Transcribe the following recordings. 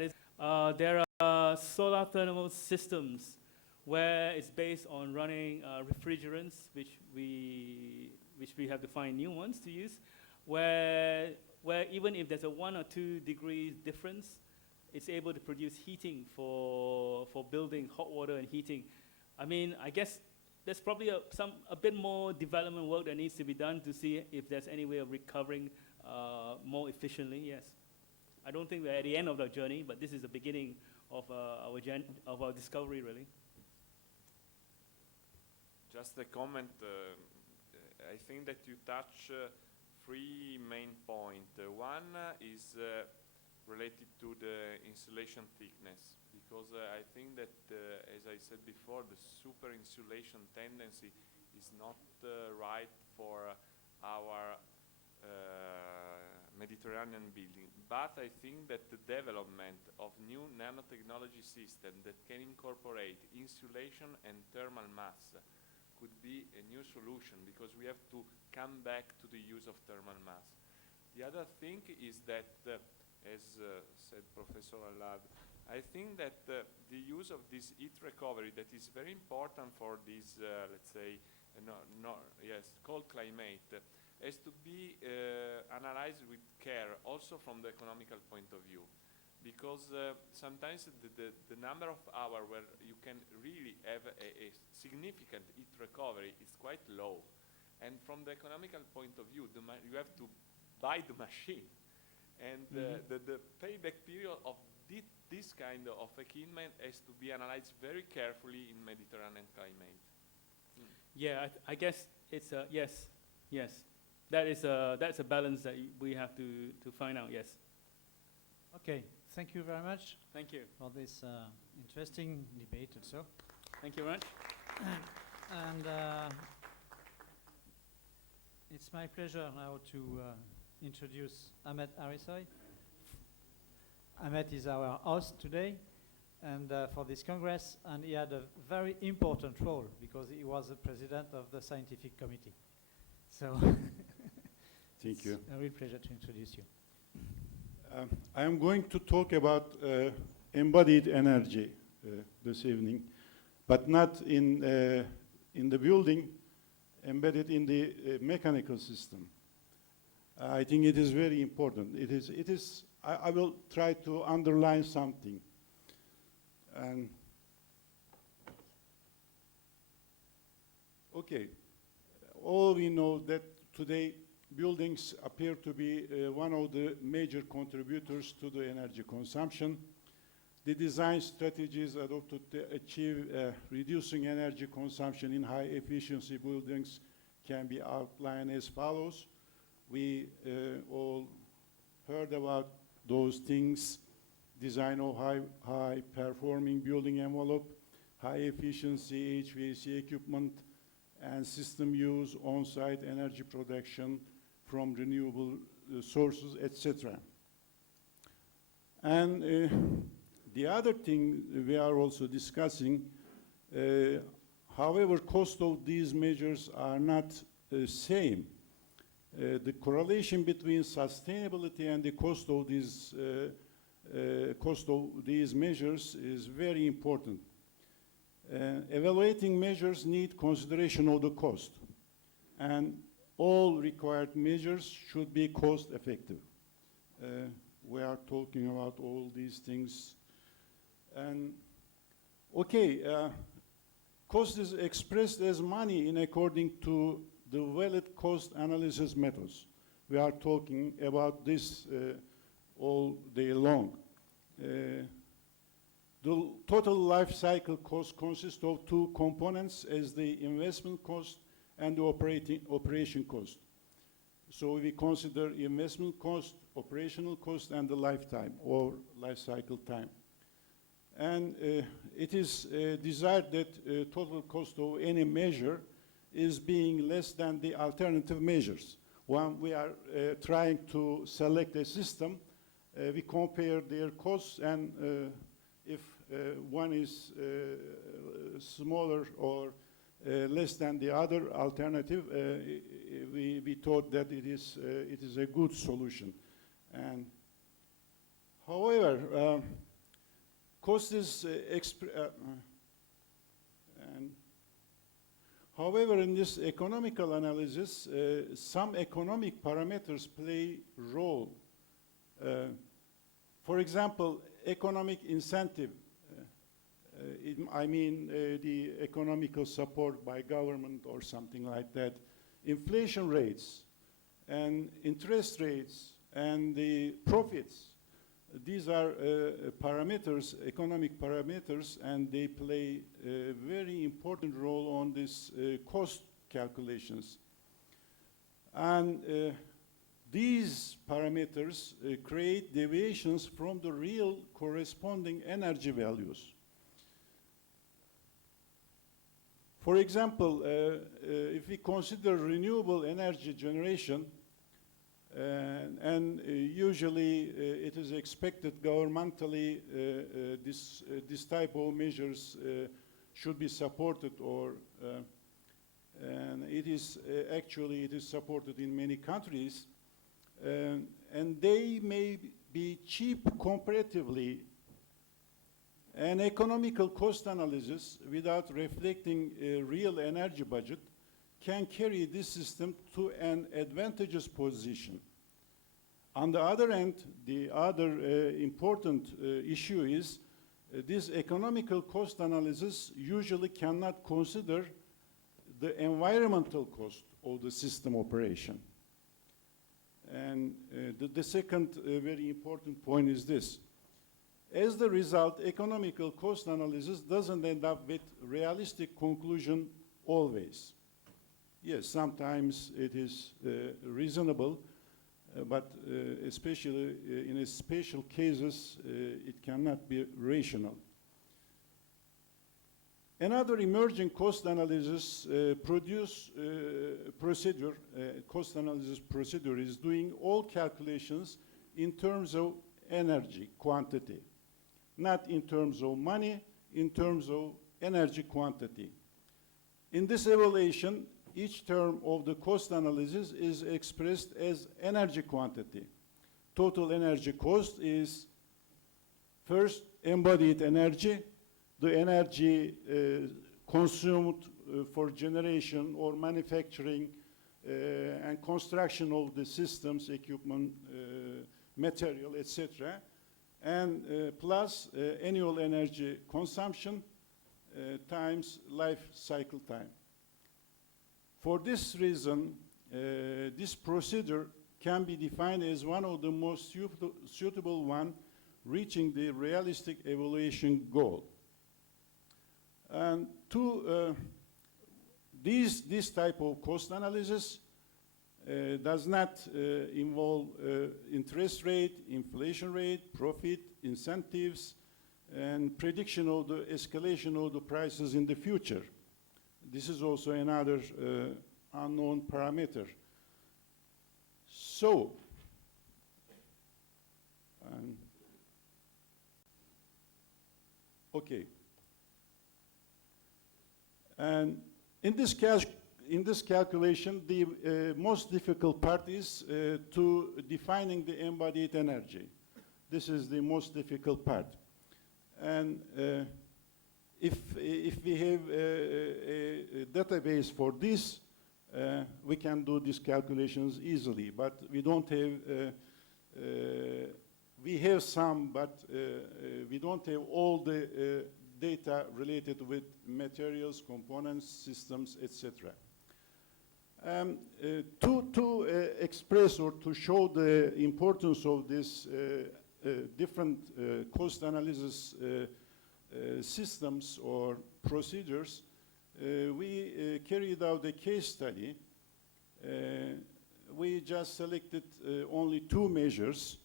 is there are solar thermal systems where it's based on running refrigerants, which we have to find new ones to use, where even if there's a 1 or 2 degrees difference, it's able to produce heating for building hot water and heating. I mean, I guess there's probably a bit more development work that needs to be done to see if there's any way of recovering more efficiently, yes. I don't think we're at the end of the journey, but this is the beginning of our discovery, really. Just a comment. I think that you touch 3 main points. One is related to the insulation thickness, because I think that, as I said before, the super insulation tendency is not right for our Mediterranean building. But I think that the development of new nanotechnology systems that can incorporate insulation and thermal mass could be a new solution, because we have to come back to the use of thermal mass. The other thing is that, as said Professor Allard, I think that the use of this heat recovery that is very important for this, let's say, called climate, has to be analyzed with care also from the economical point of view. Because sometimes the number of hours where you can really have a significant heat recovery is quite low. And from the economical point of view, you have to buy the machine. And the payback period of this kind of equipment has to be analyzed very carefully in Mediterranean climate. Yeah, I guess it's yes. That's a balance that we have to find out, yes. Okay, thank you very much. Thank you. For this interesting debate also. Thank you very much. And it's my pleasure now to introduce Ahmed Arisai. Ahmed is our host today and for this Congress, and he had a very important role because he was the president of the scientific committee. So thank you. It's a real pleasure to introduce you. I am going to talk about embodied energy this evening, but not in the building, embedded in the mechanical system. I think it is very important. I will try to underline something. And okay, all we know that today buildings appear to be one of the major contributors to the energy consumption. The design strategies adopted to achieve reducing energy consumption in high efficiency buildings can be outlined as follows. We all heard about those things: design of high performing building envelope, high efficiency HVAC equipment, and system use, on-site energy production from renewable sources, etc. And the other thing we are also discussing, however, cost of these measures are not same. The correlation between sustainability and the cost of these measures is very important. Evaluating measures need consideration of the cost, and all required measures should be cost effective. We are talking about all these things. And okay, cost is expressed as money in according to the valid cost analysis methods. We are talking about this all day long. The total life cycle cost consists of 2 components, as the investment cost and the operation cost. So we consider investment cost, operational cost, and the lifetime or life cycle time. And it is desired that total cost of any measure is being less than the alternative measures. When we are trying to select a system, we compare their costs, and if one is smaller or less than the other alternative, we thought that it is a good solution. And However, cost is however, in this economical analysis, some economic parameters play role. For example, economic incentive. I mean the economical support by government or something like that. Inflation rates and interest rates and the profits. These are parameters, economic parameters, and they play a very important role on this cost calculations. And these parameters create deviations from the real corresponding energy values. For example, if we consider renewable energy generation, and usually it is expected governmentally this type of measures should be supported, or and it is actually it is supported in many countries, and they may be cheap comparatively. An economical cost analysis without reflecting a real energy budget can carry this system to an advantageous position. On the other hand, the other important issue is this economical cost analysis usually cannot consider the environmental cost of the system operation. And the second very important point is this. As the result, economical cost analysis doesn't end up with realistic conclusion always. Yes, sometimes it is reasonable, but especially in special cases, it cannot be rational. Another emerging cost analysis cost analysis procedure is doing all calculations in terms of energy quantity. Not in terms of money, in terms of energy quantity. In this evaluation, each term of the cost analysis is expressed as energy quantity. Total energy cost is first embodied energy, the energy consumed for generation or manufacturing and construction of the systems, equipment, material, etc., and plus annual energy consumption times life cycle time. For this reason, this procedure can be defined as one of the most suitable one reaching the realistic evaluation goal. And this type of cost analysis does not involve interest rate, inflation rate, profit, incentives, and prediction of the escalation of the prices in the future. This is also another unknown parameter. So, okay. And in this calculation, the most difficult part is to defining the embodied energy. This is the most difficult part. And if we have a database for this, we can do these calculations easily. But we don't have, we have some, but we don't have all the data related with materials, components, systems, etc. To express or to show the importance of this different cost analysis systems or procedures, we carried out a case study. We just selected only 2 measures,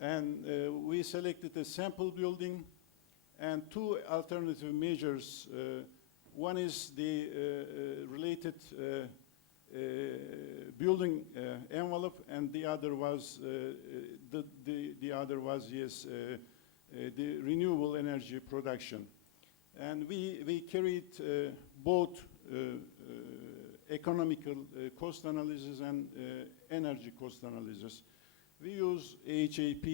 and we selected a sample building and 2 alternative measures. One is the related building envelope, and the other was the other was the renewable energy production. And we carried both economical cost analysis and energy cost analysis. We use HAP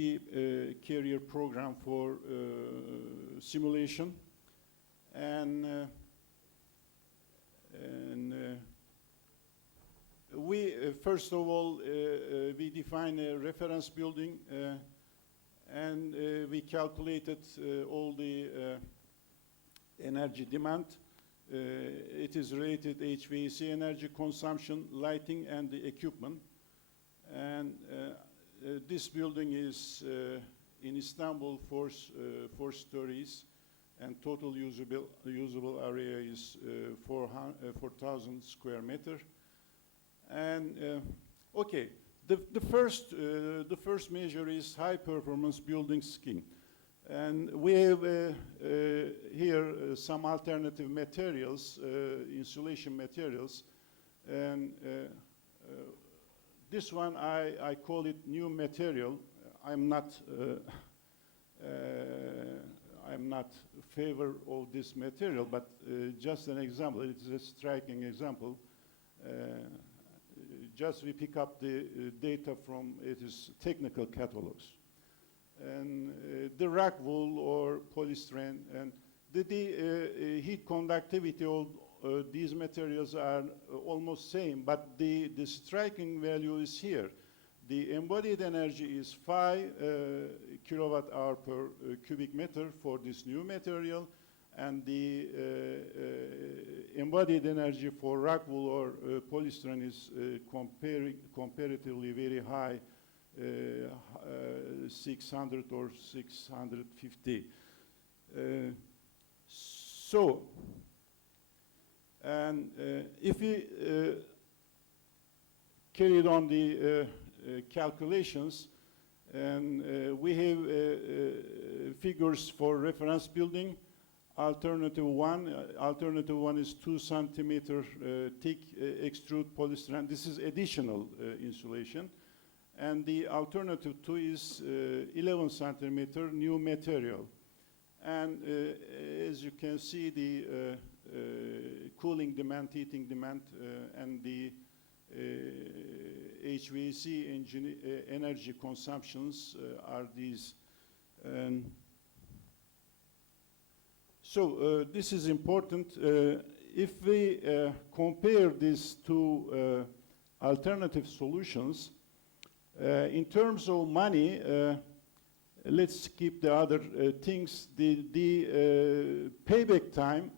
carrier program for simulation, and we first of all we define a reference building, and we calculated all the energy demand. It is related HVAC energy consumption, lighting, and the equipment. And this building is in Istanbul, four stories, and total usable area is 4,000 square meter. And okay, the first measure is high performance building scheme. And we have here some alternative materials, insulation materials, and this one I call it new material. I'm not favor of this material, but just an example. It's a striking example. Just we pick up the data from its technical catalogs. And the rock wool or polystyrene, and the heat conductivity of these materials are almost same, but the striking value is here. The embodied energy is 5 kilowatt hour per cubic meter for this new material, and the embodied energy for rock wool or polystyrene is comparatively very high, 600 or 650. So, and if we carried on the calculations, and we have figures for reference building. Alternative one is 2 centimeter thick extrude polystyrene. This is additional insulation. And the alternative 2 is 11 centimeter new material. And as you can see, the cooling demand, heating demand, and the HVAC energy consumptions are these. So this is important. If we compare these two alternative solutions, in terms of money, let's skip the other things. The payback time,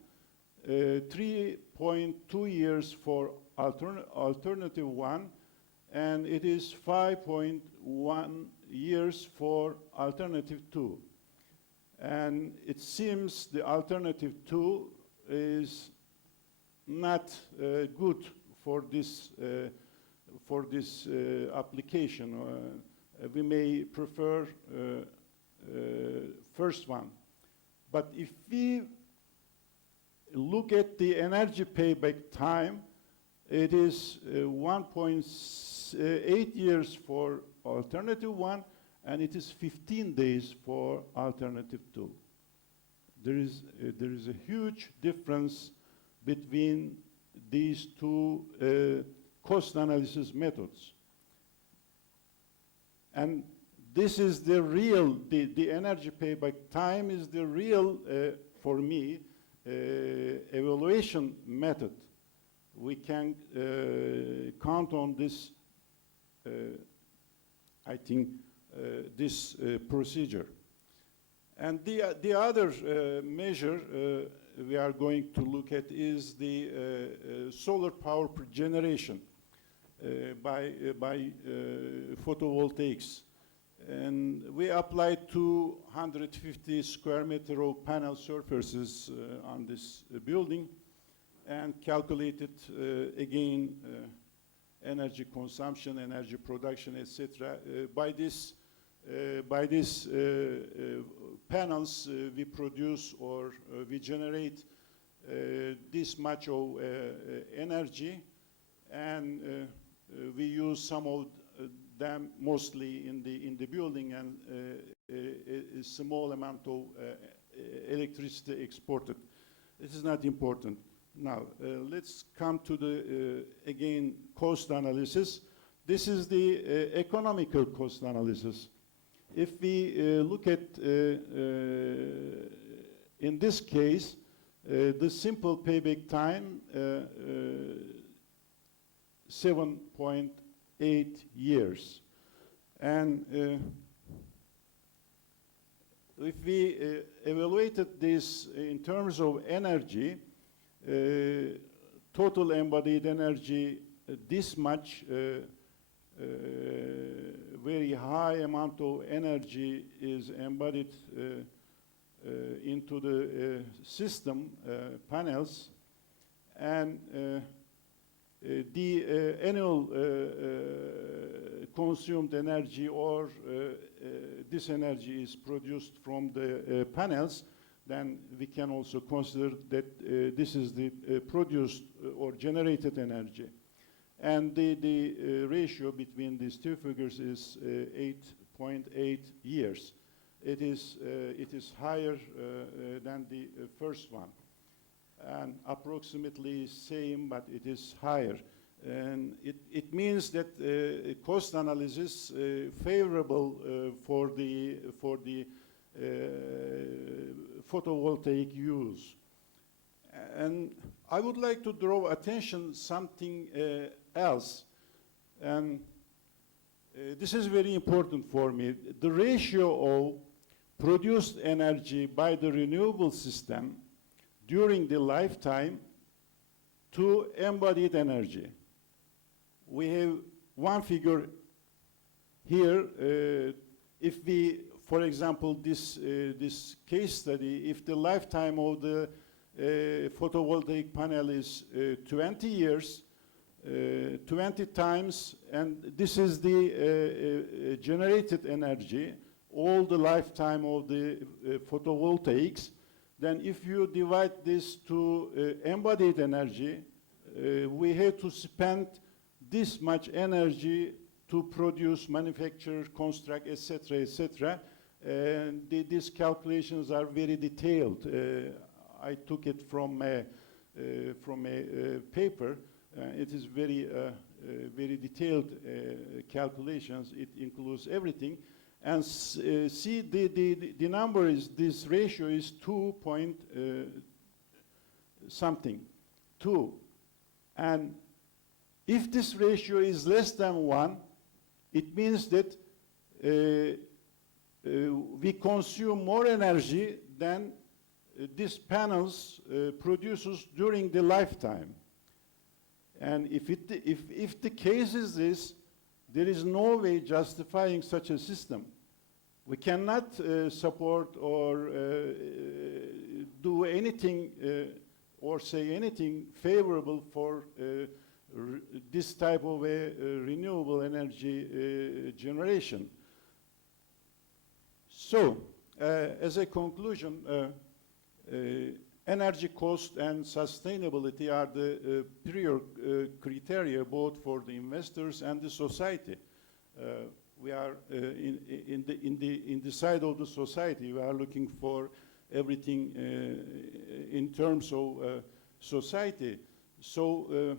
3.2 years for alternative one, and it is 5.1 years for alternative two. And it seems the alternative two is not good for this application. We may prefer first one. But if we look at the energy payback time, it is 1.8 years for alternative one, and it is 15 days for alternative two. There is a huge difference between these two cost analysis methods. And this is the real, the energy payback time is the real, for me, evaluation method. We can count on this, I think, this procedure. And the other measure we are going to look at is the solar power generation by photovoltaics. And we applied 250 square meter of panel surfaces on this building and calculated again energy consumption, energy production, etc. By these panels, we produce or we generate this much of energy, and we use some of them mostly in the building, and a small amount of electricity exported. This is not important. Now, let's come to the, again, cost analysis. This is the economical cost analysis. If we look at, in this case, the simple payback time, 7.8 years. And if we evaluated this in terms of energy, total embodied energy, this much very high amount of energy is embodied into the system panels, and the annual consumed energy, or this energy is produced from the panels, then we can also consider that this is the produced or generated energy. And the ratio between these two figures is 8.8 years. It is higher than the first one, and approximately same, but it is higher. And it means that cost analysis favorable for the photovoltaic use. And I would like to draw attention something else, and this is very important for me. The ratio of produced energy by the renewable system during the lifetime to embodied energy. We have one figure here. If we, for example, this case study, if the lifetime of the photovoltaic panel is 20 years, 20 times, and this is the generated energy, all the lifetime of the photovoltaics, then if you divide this to embodied energy, we have to spend this much energy to produce, manufacture, construct, etc., etc. And these calculations are very detailed. I took it from a paper. It is very detailed calculations. It includes everything. And see, the number is, this ratio is 2 point something, 2. And if this ratio is less than 1, it means that we consume more energy than these panels produces during the lifetime. And if the case is this, there is no way justifying such a system. We cannot support or do anything or say anything favorable for this type of renewable energy generation. So, as a conclusion, energy cost and sustainability are the prior criteria both for the investors and the society. We are in the side of the society. We are looking for everything in terms of society. So,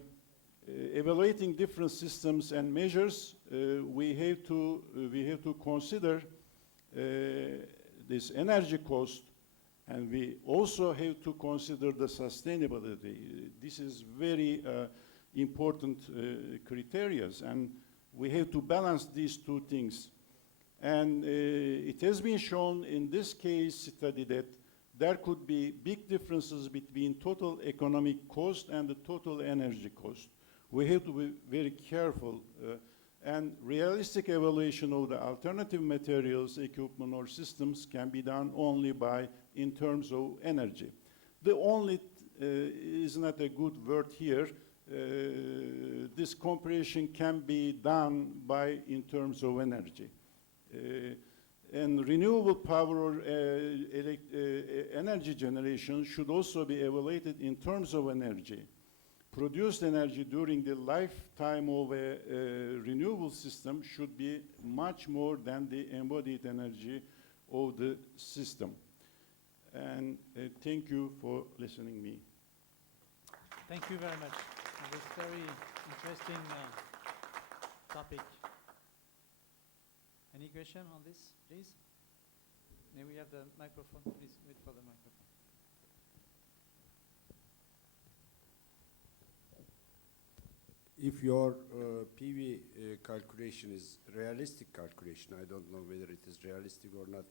evaluating different systems and measures, we have to consider this energy cost. And we also have to consider the sustainability. This is very important criteria, and we have to balance these two things. And it has been shown in this case study that there could be big differences between total economic cost and the total energy cost. We have to be very careful, and realistic evaluation of the alternative materials, equipment, or systems can be done only by in terms of energy. The only is not a good word here. This comparison can be done by in terms of energy. And renewable power or energy generation should also be evaluated in terms of energy. Produced energy during the lifetime of a renewable system should be much more than the embodied energy of the system. And thank you for listening me. Thank you very much. It was very interesting topic. Any question on this, please? May we have the microphone? Please wait for the microphone. If your PV calculation is realistic calculation, I don't know whether it is realistic or not,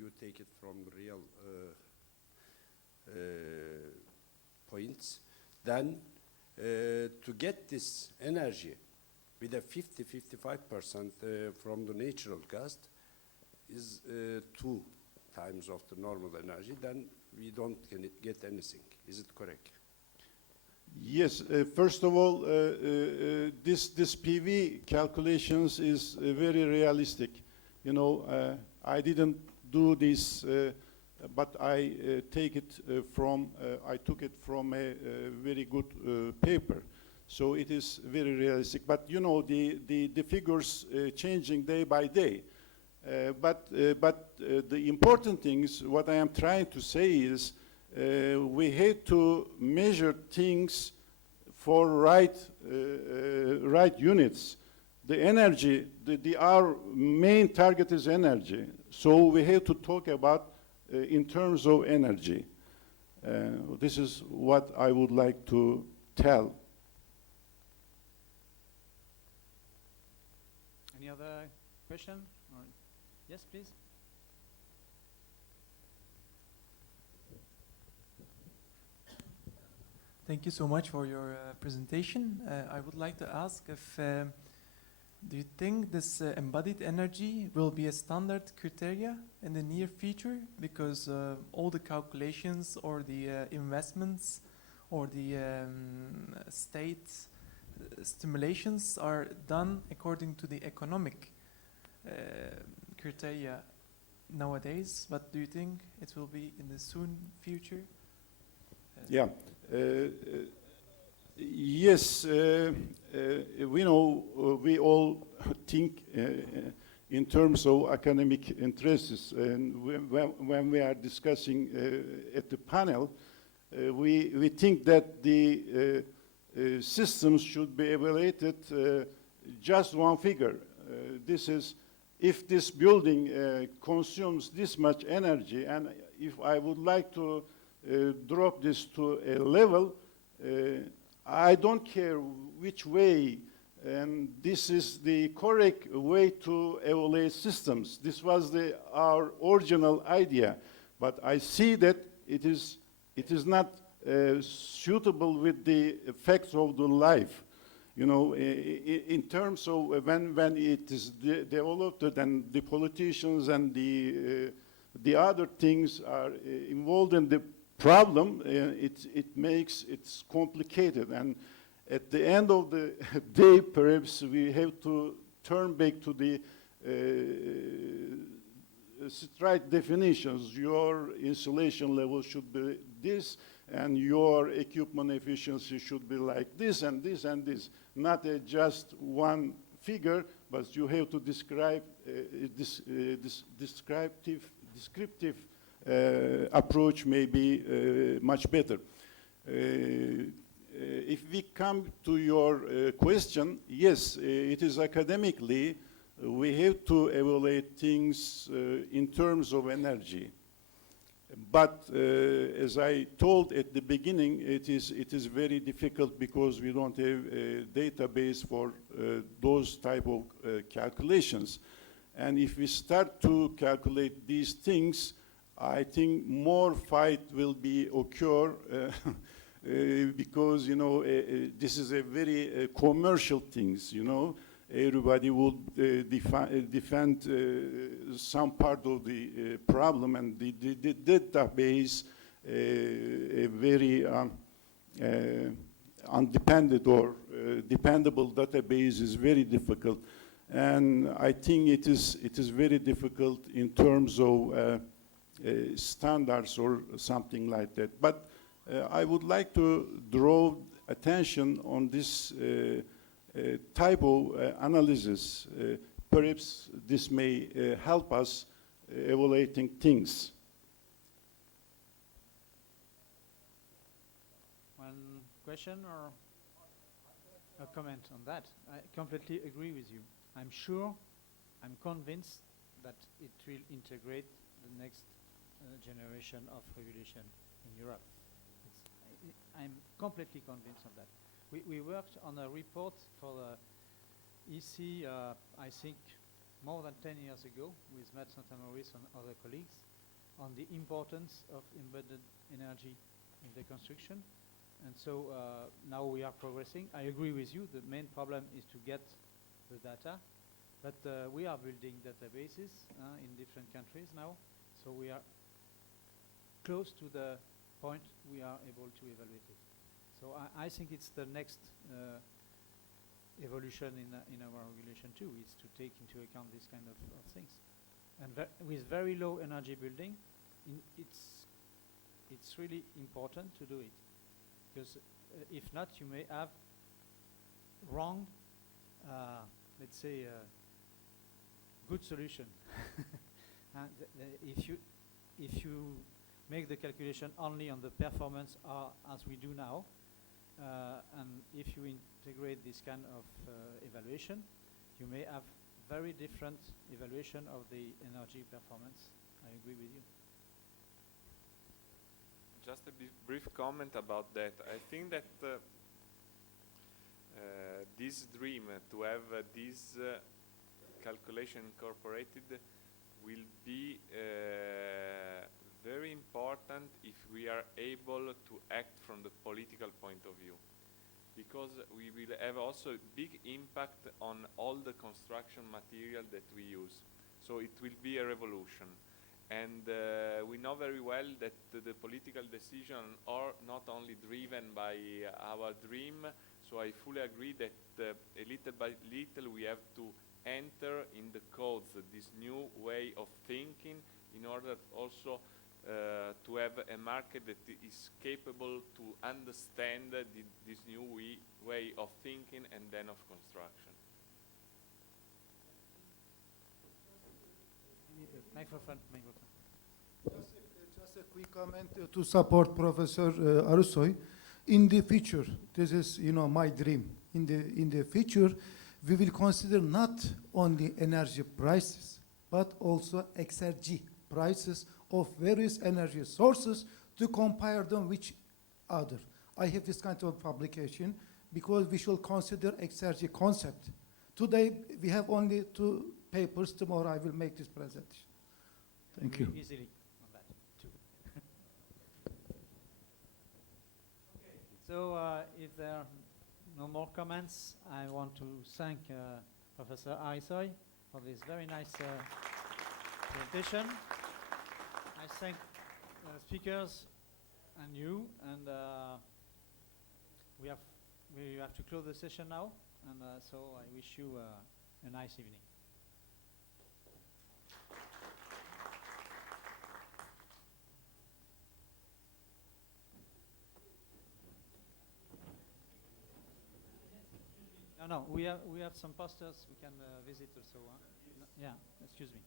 you take it from real points, then to get this energy with a 50-55% from the natural gas is 2 times of the normal energy, then we don't get anything. Is it correct? Yes, first of all, this PV calculations is very realistic. You know, I didn't do this, but I took it from a very good paper. So it is very realistic. But you know, the figures changing day by day. But the important thing is, what I am trying to say is, we have to measure things for right units. The energy, our main target is energy. So we have to talk about in terms of energy. This is what I would like to tell. Any other question? Or yes, please. Thank you so much for your presentation. I would like to ask if do you think this embodied energy will be a standard criteria in the near future? Because all the calculations or the investments or the state stimulations are done according to the economic criteria nowadays. But do you think it will be in the soon future? Yeah. Yes, we know, we all think in terms of academic interests, and when we are discussing at the panel, we think that the systems should be evaluated just one figure. This is, if this building consumes this much energy, and if I would like to drop this to a level, I don't care which way, and this is the correct way to evaluate systems. This was our original idea, but I see that it is not suitable with the effects of the life. You know, in terms of when it is developed, and the politicians and the other things are involved in the problem, it's complicated, and at the end of the day, perhaps we have to turn back to the straight definitions. Your insulation level should be this, and your equipment efficiency should be like this and this and this. Not just one figure, but you have to describe descriptive approach may be much better. If we come to your question, yes, it is academically, we have to evaluate things in terms of energy. But as I told at the beginning, it is very difficult because we don't have a database for those type of calculations. And if we start to calculate these things, I think more fight will be occur because, you know, this is a very commercial things, you know. Everybody would defend some part of the problem, and the database, a very undependent or dependable database is very difficult. And I think it is very difficult in terms of standards or something like that. But I would like to draw attention on this type of analysis. Perhaps this may help us evaluating things. One question or? a comment on that. I completely agree with you. I'm sure, I'm convinced that it will integrate the next generation of regulation in Europe. I'm completely convinced of that. We worked on a report for the EC, I think, more than 10 years ago with Matt Santamaris and other colleagues on the importance of embedded energy in the construction. And so now we are progressing. I agree with you, the main problem is to get the data, but we are building databases in different countries now, so we are close to the point we are able to evaluate it. So I think it's the next evolution in our regulation too, is to take into account this kind of things. And with very low energy building, it's really important to do it. Because if not, you may have wrong, let's say, good solution. And if you make the calculation only on the performance as we do now, and if you integrate this kind of evaluation, you may have very different evaluation of the energy performance. I agree with you. Just a brief comment about that. I think that this dream to have this calculation incorporated will be very important if we are able to act from the political point of view, because we will have also a big impact on all the construction material that we use. So it will be a revolution. And we know very well that the political decisions are not only driven by our dream, so I fully agree that a little by little we have to enter in the codes this new way of thinking in order also to have a market that is capable to understand this new way of thinking and then of construction. Microphone. Just a quick comment to support Professor Arusoy. In the future, this is my dream. In the future, we will consider not only energy prices, but also exergy prices of various energy sources to compare them with other. I have this kind of publication because we should consider exergy concept. Today we have only 2 papers. Tomorrow I will make this presentation. Thank you. Easily on that too. Okay. So if there are no more comments, I want to thank Professor Arusoy for this very nice presentation. I thank speakers and you, and we have to close the session now, and so I wish you a nice evening. No, we have some posters we can visit also. Yeah, excuse me.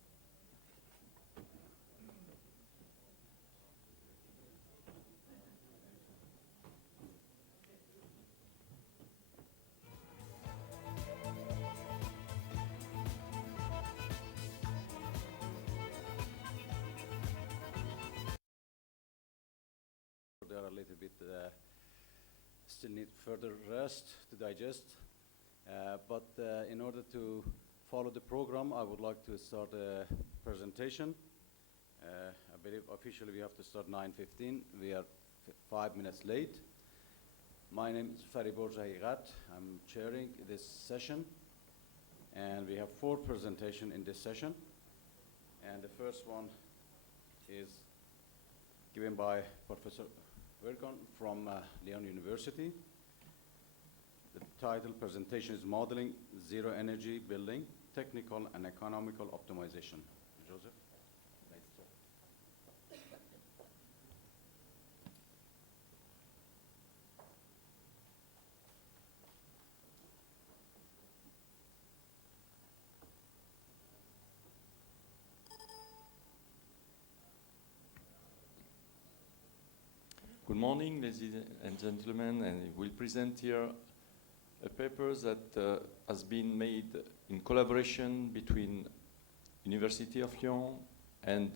They are a little bit still need further rest to digest. But in order to follow the program, I would like to start a presentation. I believe officially we have to start 9:15. We are 5 minutes late. My name is Fari Borja Higat. I'm chairing this session. And we have 4 presentations in this session. And the first one is given by Professor Vergon from Lyon University. The title presentation is Modeling Zero Energy Building, Technical and Economical Optimization. Joseph? Good morning, ladies and gentlemen, and we'll present here a paper that has been made in collaboration between University of Lyon and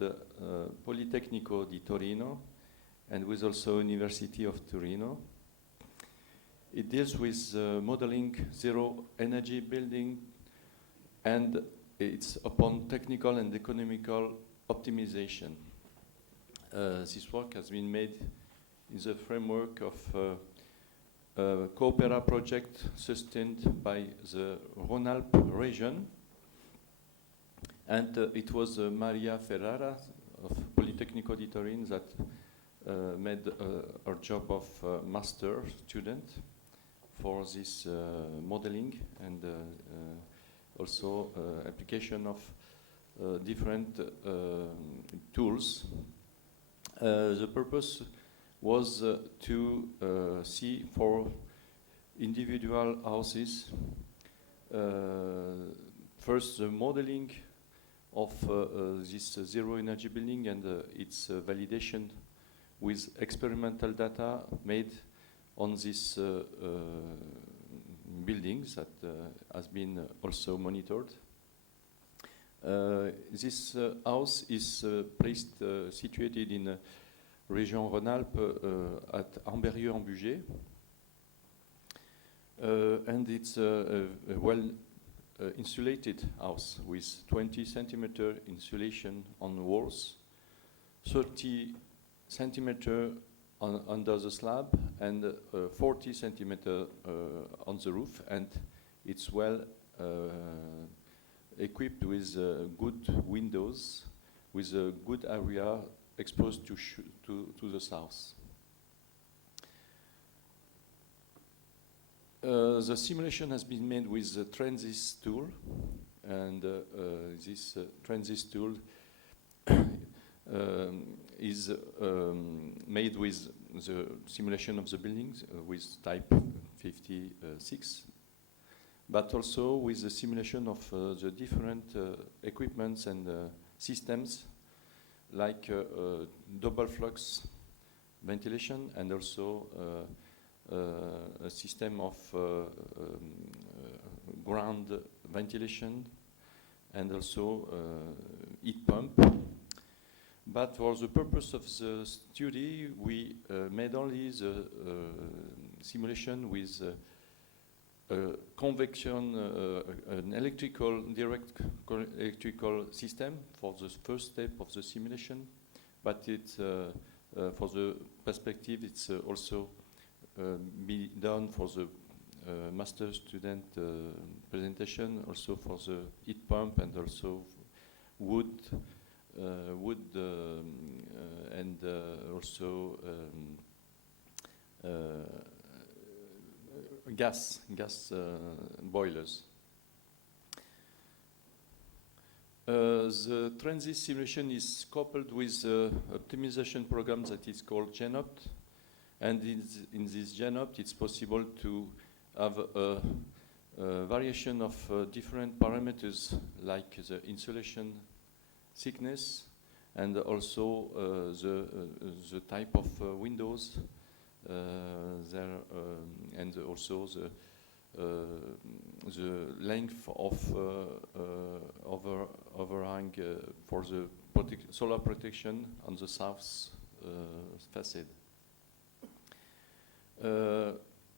Politecnico di Torino, and with also University of Torino. It deals with modeling zero energy building, and it's upon technical and economical optimization. This work has been made in the framework of a Coopera project sustained by the Rhône-Alpes region. And it was Maria Ferrara of Politecnico di Torino that made her job of master student for this modeling and also application of different tools. The purpose was to see for individual houses first the modeling of this zero energy building and its validation with experimental data made on these buildings that has been also monitored. This house is placed, situated in Région Rhône-Alpes at Ambérieu-en-Bugey, and it's a well insulated house with 20 centimeter insulation on walls, 30 centimeter under the slab, and 40 centimeter on the roof, and it's well equipped with good windows, with a good area exposed to the south. The simulation has been made with the Transys tool, and this Transys tool is made with the simulation of the buildings with type 56, but also with the simulation of the different equipments and systems like double flux ventilation, and also a system of ground ventilation, and also heat pump. But for the purpose of the study, we made only the simulation with convection, an direct electrical system for the first step of the simulation. But it's for the perspective, it's also be done for the master student presentation, also for the heat pump, and also wood, and also gas boilers. The transit simulation is coupled with optimization program that is called GenOpt, and in this GenOpt it's possible to have a variation of different parameters like the insulation thickness, and also the type of windows there, and also the length of overhang for the solar protection on the south facade.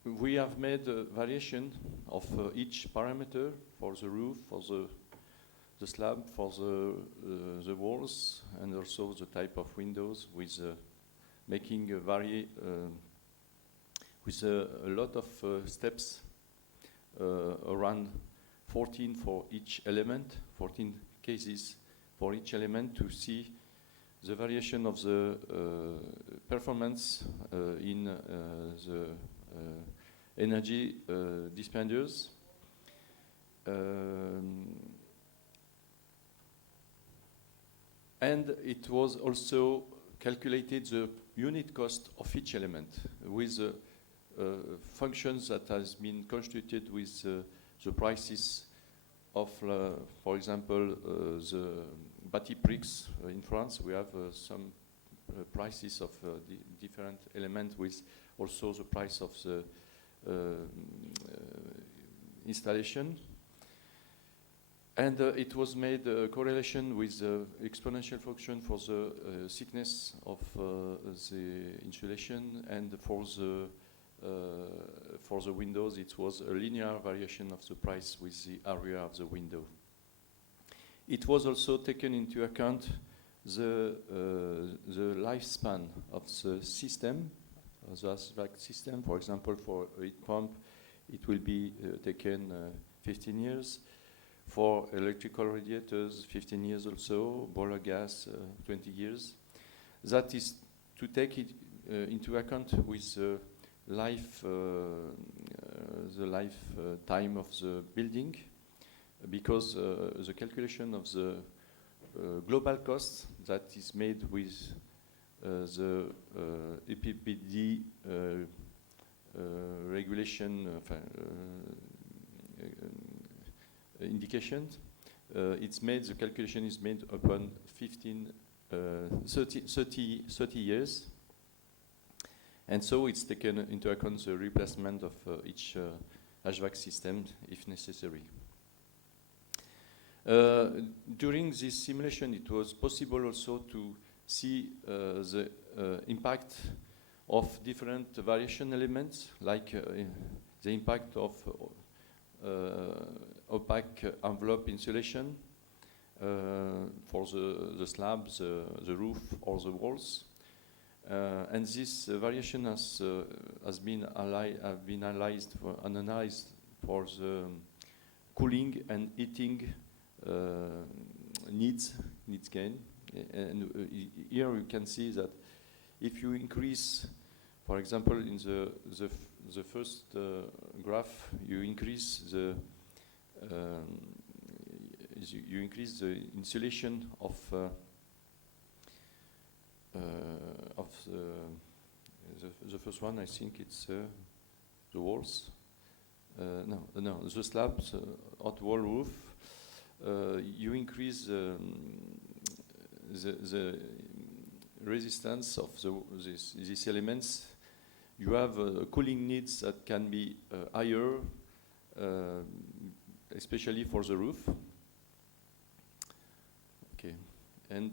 We have made a variation of each parameter for the roof, for the slab, for the walls, and also the type of windows, with making a with a lot of steps, around 14 for each element, 14 cases for each element, to see the variation of the performance in the energy dispensers. And it was also calculated the unit cost of each element with functions that has been constituted with the prices of, for example, the bâti prix in France. We have some prices of different elements, with also the price of the installation. And it was made a correlation with the exponential function for the thickness of the insulation, and for the windows it was a linear variation of the price with the area of the window. It was also taken into account the lifespan of the system, the HVAC system. For example, for a heat pump, it will be taken 15 years. For electrical radiators, 15 years also. Boiler gas, 20 years. That is to take it into account with the time of the building, because the calculation of the global cost that is made with the EPBD regulation indication, the calculation is made upon 30 years, and so it's taken into account the replacement of each HVAC system if necessary. During this simulation, it was possible also to see the impact of different variation elements, like the impact of opaque envelope insulation for the slabs, the roof, or the walls. And this variation has been analyzed for the cooling and heating needs gain. And here you can see that if you increase, for example, in the first graph, you increase the insulation of the first one. I think it's the walls. No, the slabs, hot wall roof. You increase the resistance of these elements. You have cooling needs that can be higher, especially for the roof. Okay, and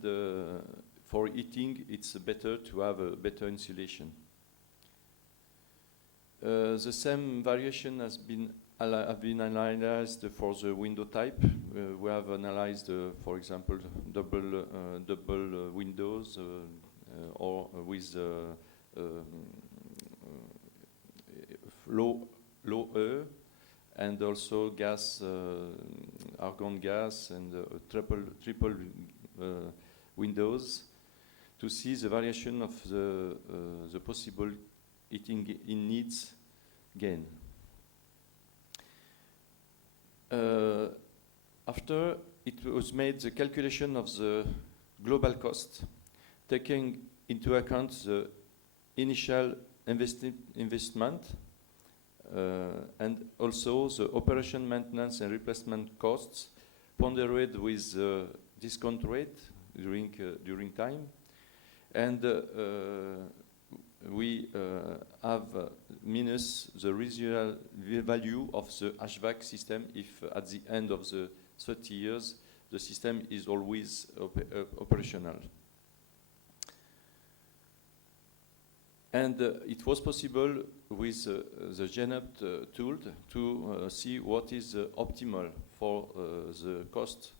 for heating, it's better to have a better insulation. The same variation have been analyzed for the window type. We have analyzed, for example, double windows, or with low air, and also gas, argon gas, and triple windows, to see the variation of the possible heating in needs gain. After it was made the calculation of the global cost, taking into account the initial investment and also the operation, maintenance, and replacement costs, pondered with discount rate during time, and we have minus the residual value of the HVAC system if at the end of the 30 years the system is always operational. And it was possible with the GenUp tool to see what is optimal for the cost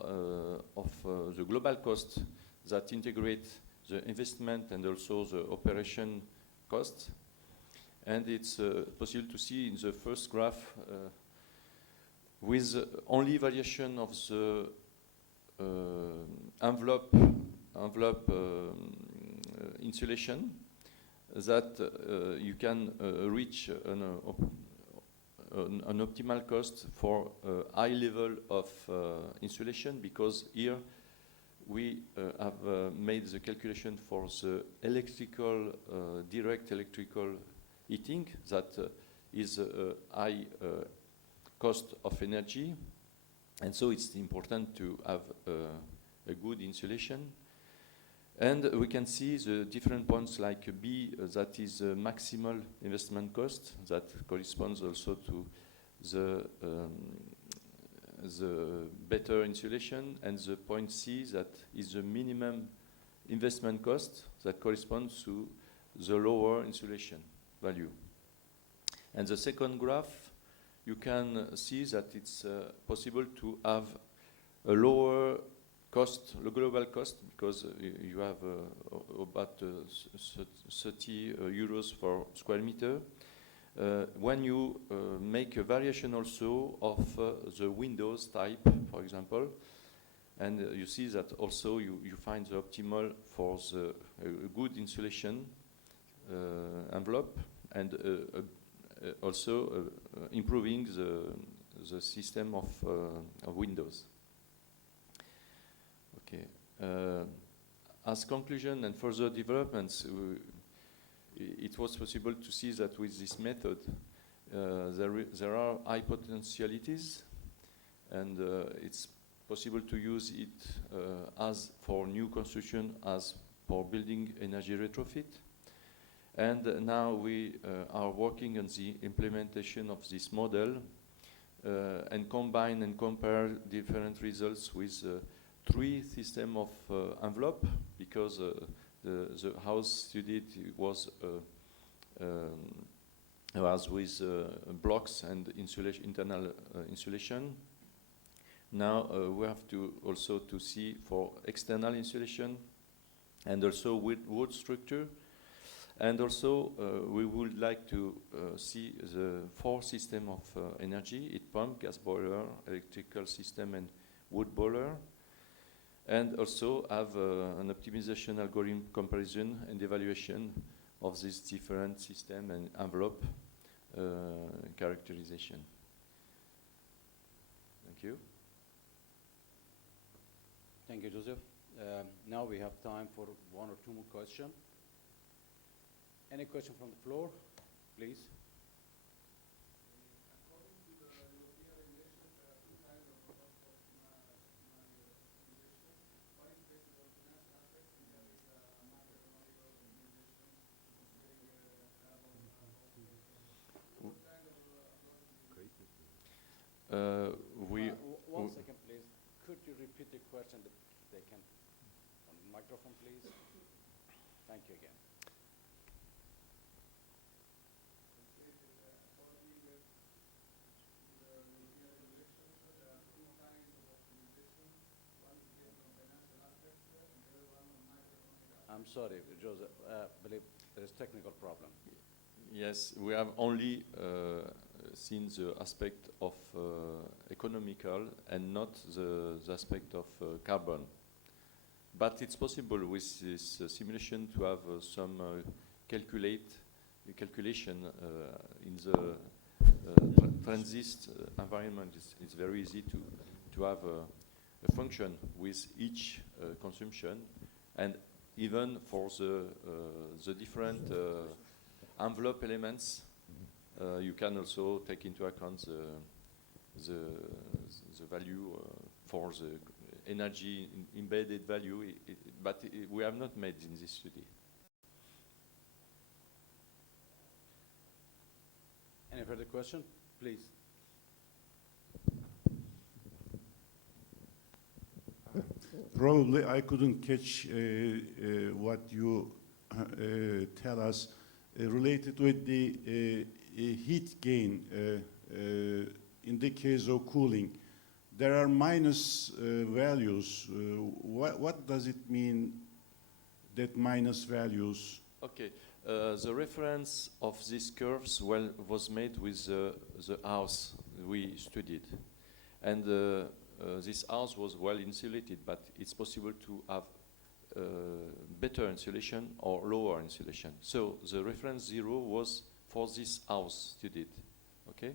of the global cost that integrate the investment and also the operation cost. And it's possible to see in the first graph with only variation of the envelope insulation, that you can reach an optimal cost for a high level of insulation, because here we have made the calculation for the electrical, direct electrical heating, that is a high cost of energy, and so it's important to have a good insulation. And we can see the different points like B, that is the maximal investment cost, that corresponds also to the better insulation, and the point C, that is the minimum investment cost, that corresponds to the lower insulation value. And the second graph, you can see that it's possible to have a lower cost, the global cost, because you have about 30 euros per square meter. When you make a variation also of the windows type, for example, and you see that also you find the optimal for the good insulation envelope, and also improving the system of windows. Okay. As conclusion and further developments, it was possible to see that with this method there are high potentialities, and it's possible to use it as for new construction as for building energy retrofit. And now we are working on the implementation of this model and combine and compare different results with 3 systems of envelope, because the house studied was with blocks and insulation, internal insulation. Now we have to also to see for external insulation, and also with wood structure. And also, we would like to see the 4 systems of energy: heat pump, gas boiler, electrical system, and wood boiler. And also have an optimization algorithm comparison and evaluation of this different system and envelope characterization. Thank you. Thank you, Joseph. Now we have time for 1 or 2 more questions. Any question from the floor, please? According to the European regulations, there are 2 kinds of cost optimization. One is based on financial aspects, and the other is macroeconomic optimization, considering carbon. What kind of approach is this? One second, please. Could you repeat the question that they can? On the microphone, please. Thank you again. I'm sorry, Joseph, believe there is technical problem. Yes, we have only seen the aspect of economical and not the aspect of carbon. But it's possible with this simulation to have some calculation in the transist environment. It's very easy to have a function with each consumption, and even for the different envelope elements, you can also take into account the value for the energy embedded value, but we have not made in this study. Any further question? Please. Probably I couldn't catch what you tell us related with the heat gain in the case of cooling. There are minus values. What does it mean, that minus values? Okay, the reference of these curves was made with the house we studied, and this house was well insulated, but it's possible to have better insulation or lower insulation. So the reference 0 was for this house studied. Okay.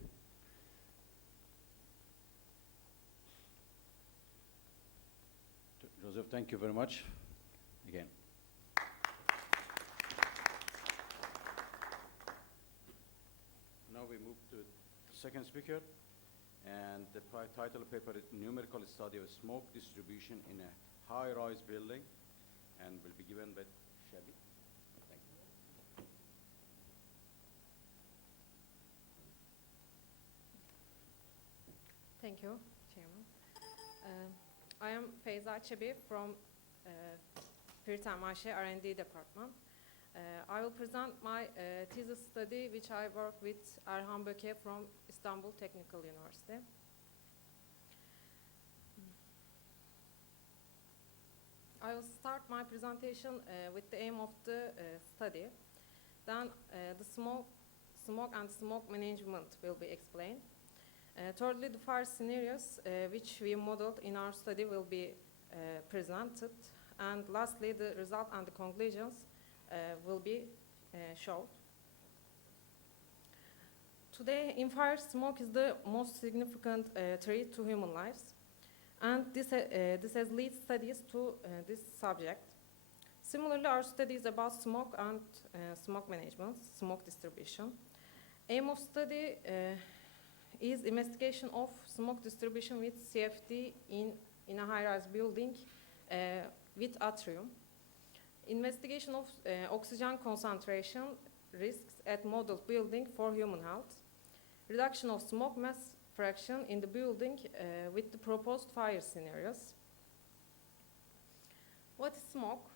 Joseph, thank you very much. Again. Now we move to the second speaker, and the title of the paper is Numerical Study of Smoke Distribution in a High-Rise Building. and will be given by Shelly. Thank you. Thank you, Chairman. I am Feyza Çebi from Firtem Ayşe R&D Department. I will present my thesis study, which I work with Erhan Böke from Istanbul Technical University. I will start my presentation with the aim of the study. Then the smoke and smoke management will be explained. Thirdly, the fire scenarios which we modeled in our study will be presented. And lastly, the result and the conclusions will be shown. Today, in fire, smoke is the most significant threat to human lives. And this has led studies to this subject. Similarly, our study is about smoke and smoke management, smoke distribution. Aim of study is investigation of smoke distribution with CFD in a high-rise building with atrium. Investigation of oxygen concentration risks at model building for human health. Reduction of smoke mass fraction in the building with the proposed fire scenarios. What is smoke?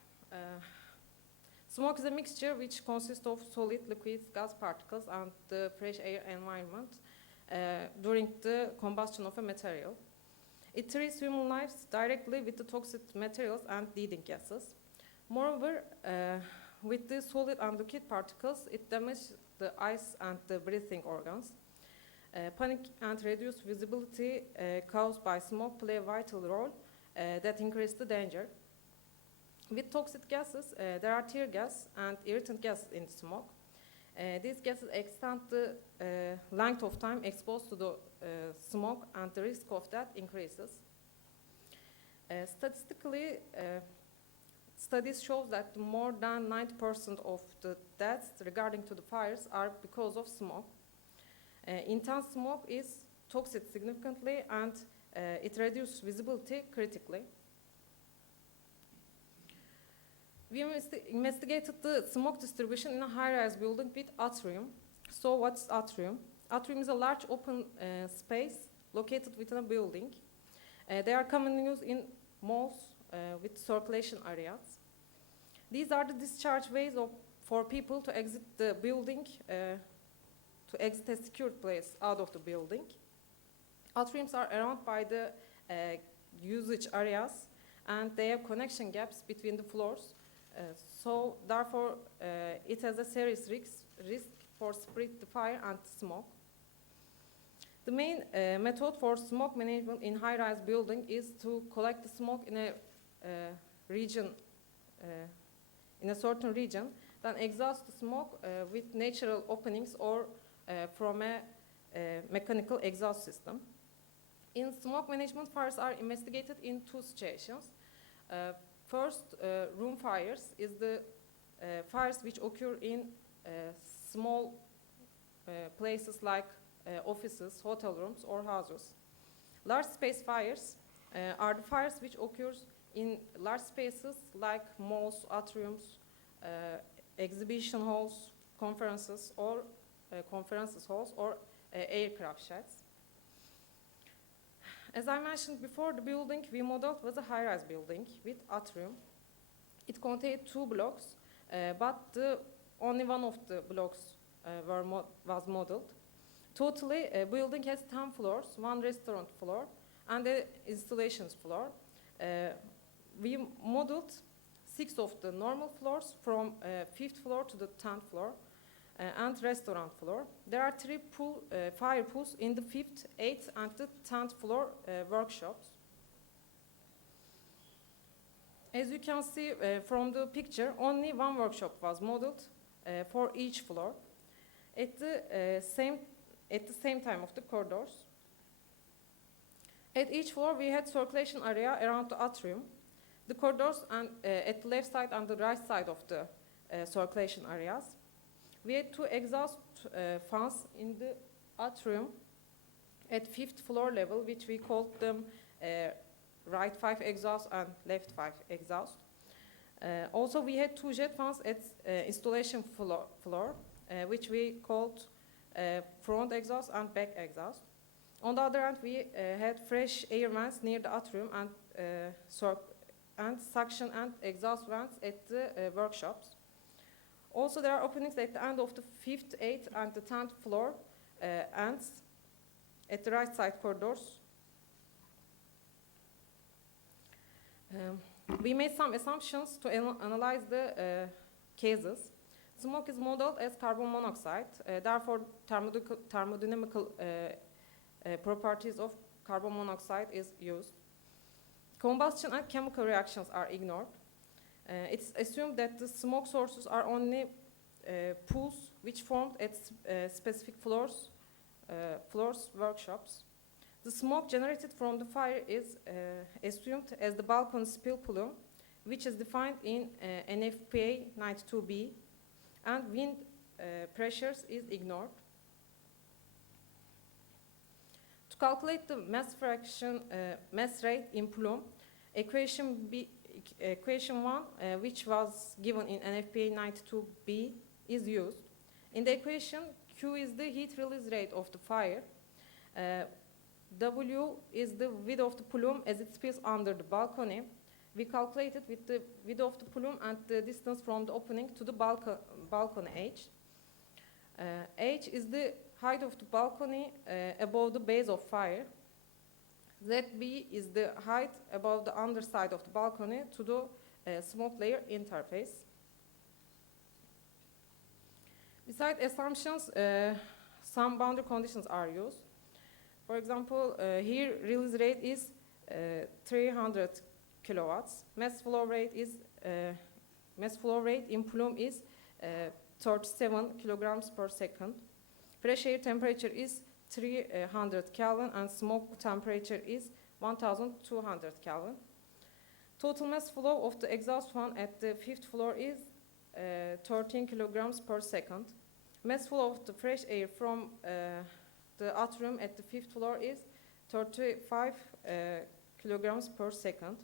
Smoke is a mixture which consists of solid, liquids, gas particles, and the fresh air environment during the combustion of a material. It threatens human lives directly with the toxic materials and leading gases. Moreover, with the solid and liquid particles, it damages the eyes and the breathing organs. Panic and reduced visibility caused by smoke play a vital role that increase the danger. With toxic gases, there are tear gas and irritant gas in the smoke. These gases extend the length of time exposed to the smoke, and the risk of that increases. Statistically, studies show that more than 90% of the deaths regarding to the fires are because of smoke. Intense smoke is toxic significantly, and it reduces visibility critically. We investigated the smoke distribution in a high-rise building with atrium. So what's atrium? Atrium is a large open space located within a building. They are commonly used in malls with circulation areas. These are the discharge ways for people to exit the building, to exit a secured place out of the building. Atriums are around by the usage areas, and they have connection gaps between the floors. So therefore, it has a serious risk for spread the fire and smoke. The main method for smoke management in high-rise building is to collect the smoke in a region, in a certain region, then exhaust the smoke with natural openings or from a mechanical exhaust system. In smoke management, fires are investigated in two situations. First, room fires is the fires which occur in small places like offices, hotel rooms, or houses. Large space fires are the fires which occur in large spaces like malls, atriums, exhibition halls, conferences halls, or aircraft sheds. As I mentioned before, the building we modeled was a high-rise building with atrium. It contained 2 blocks, but only one of the blocks was modeled. Totally, a building has 10 floors, 1 restaurant floor, and an installations floor. We modeled 6 of the normal floors from 5th floor to the 10th floor, and restaurant floor. There are 3 fire pools in the 5th, 8th, and the 10th floor workshops. As you can see from the picture, only 1 workshop was modeled for each floor at the same time of the corridors. At each floor, we had circulation area around the atrium. The corridors and at the left side and the right side of the circulation areas. We had 2 exhaust fans in the atrium at 5th floor level, which we called them right 5 exhaust and left 5 exhaust. Also, we had 2 jet fans at installation floor which we called front exhaust and back exhaust. On the other hand, we had fresh air vents near the atrium and suction and exhaust vents at the workshops. Also, there are openings at the end of the 5th, 8th, and the 10th floor ends at the right side corridors. We made some assumptions to analyze the cases. Smoke is modeled as carbon monoxide, therefore thermodynamical properties of carbon monoxide is used. Combustion and chemical reactions are ignored. It's assumed that the smoke sources are only pools which formed at specific floors, workshops. The smoke generated from the fire is assumed as the balcony spill plume, which is defined in NFPA 92B, and wind pressures is ignored. To calculate the mass fraction, mass rate in plume, equation 1, which was given in NFPA 92B, is used. In the equation, Q is the heat release rate of the fire. W is the width of the plume as it spills under the balcony. We calculated with the width of the plume and the distance from the opening to the balcony H. H is the height of the balcony above the base of fire. ZB is the height above the underside of the balcony to the smoke layer interface. Besides assumptions, some boundary conditions are used. For example, here release rate is 300 kilowatts. Mass flow rate in plume is 37 kilograms per second. Fresh air temperature is 300 Kelvin and smoke temperature is 1200 Kelvin. Total mass flow of the exhaust fan at the 5th floor is 13 kilograms per second. Mass flow of the fresh air from the atrium at the 5th floor is 35 kilograms per second,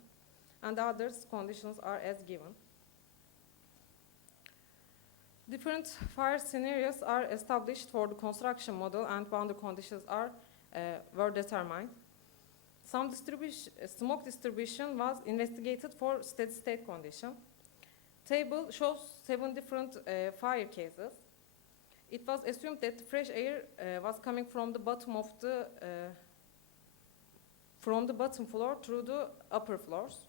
and the other conditions are as given. Different fire scenarios are established for the construction model, and boundary conditions were determined. Some smoke distribution was investigated for steady state condition. Table shows 7 different fire cases. It was assumed that the fresh air was coming from the bottom of the bottom floor through the upper floors.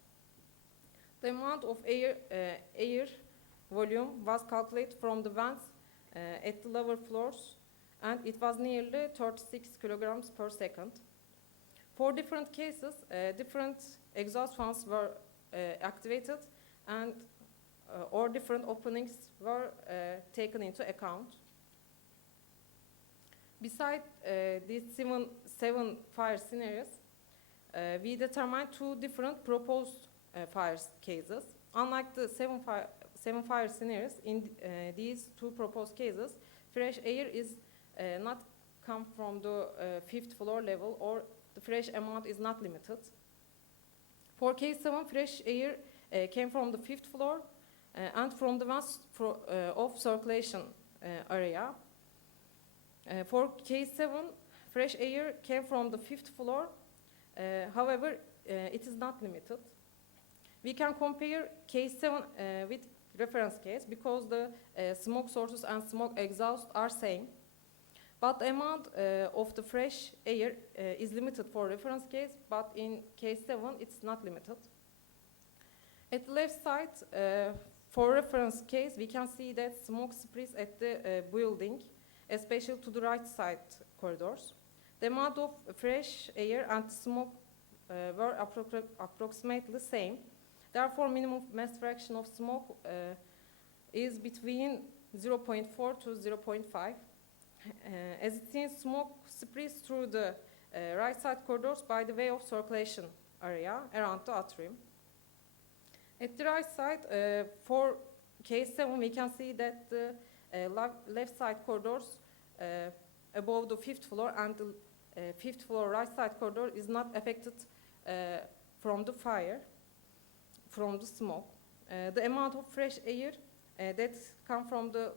The amount of air volume was calculated from the vents at the lower floors, and it was nearly 36 kilograms per second. For different cases, different exhaust fans were activated, and or different openings were taken into account. Besides these seven fire scenarios, we determined 2 different proposed fire cases. Unlike the seven fire scenarios, in these 2 proposed cases, fresh air is not come from the 5th floor level, or the fresh amount is not limited. For case 7, fresh air came from the 5th floor and from the vents of circulation area. For case 7, fresh air came from the 5th floor, however, it is not limited. We can compare case 7 with reference case because the smoke sources and smoke exhaust are same. But the amount of the fresh air is limited for reference case, but in case 7 it's not limited. At the left side, for reference case, we can see that smoke spreads at the building, especially to the right side corridors. The amount of fresh air and smoke were approximately same. Therefore, minimum mass fraction of smoke is between 0.4 to 0.5. As it seems, smoke spreads through the right side corridors by the way of circulation area around the atrium. At the right side, for case 7, we can see that the left side corridors above the 5th floor and the 5th floor right side corridor is not affected from the fire, from the smoke. the amount of fresh air that come from the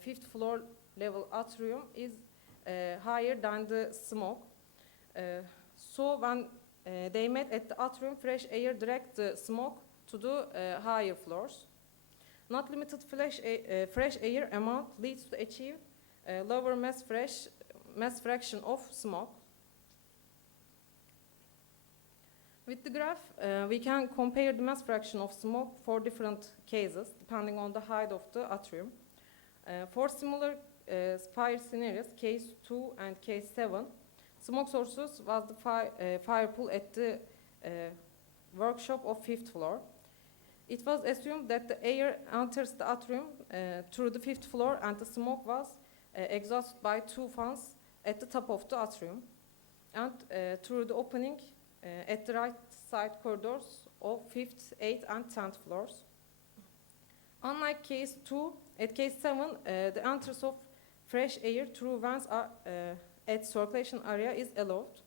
fifth floor level atrium is higher than the smoke. So when they met at the atrium, fresh air dragged the smoke to the higher floors. Not limited fresh air amount leads to achieve lower mass fraction of smoke. With the graph, we can compare the mass fraction of smoke for different cases, depending on the height of the atrium. For similar fire scenarios, case 2 and case 7, smoke sources was the fire pool at the workshop of 5th floor. It was assumed that the air enters the atrium through the 5th floor and the smoke was exhausted by 2 fans at the top of the atrium and through the opening at the right side corridors of 5th, 8th and 10th floors. Unlike case 2, at case 7, the entrance of fresh air through vents at circulation area is allowed.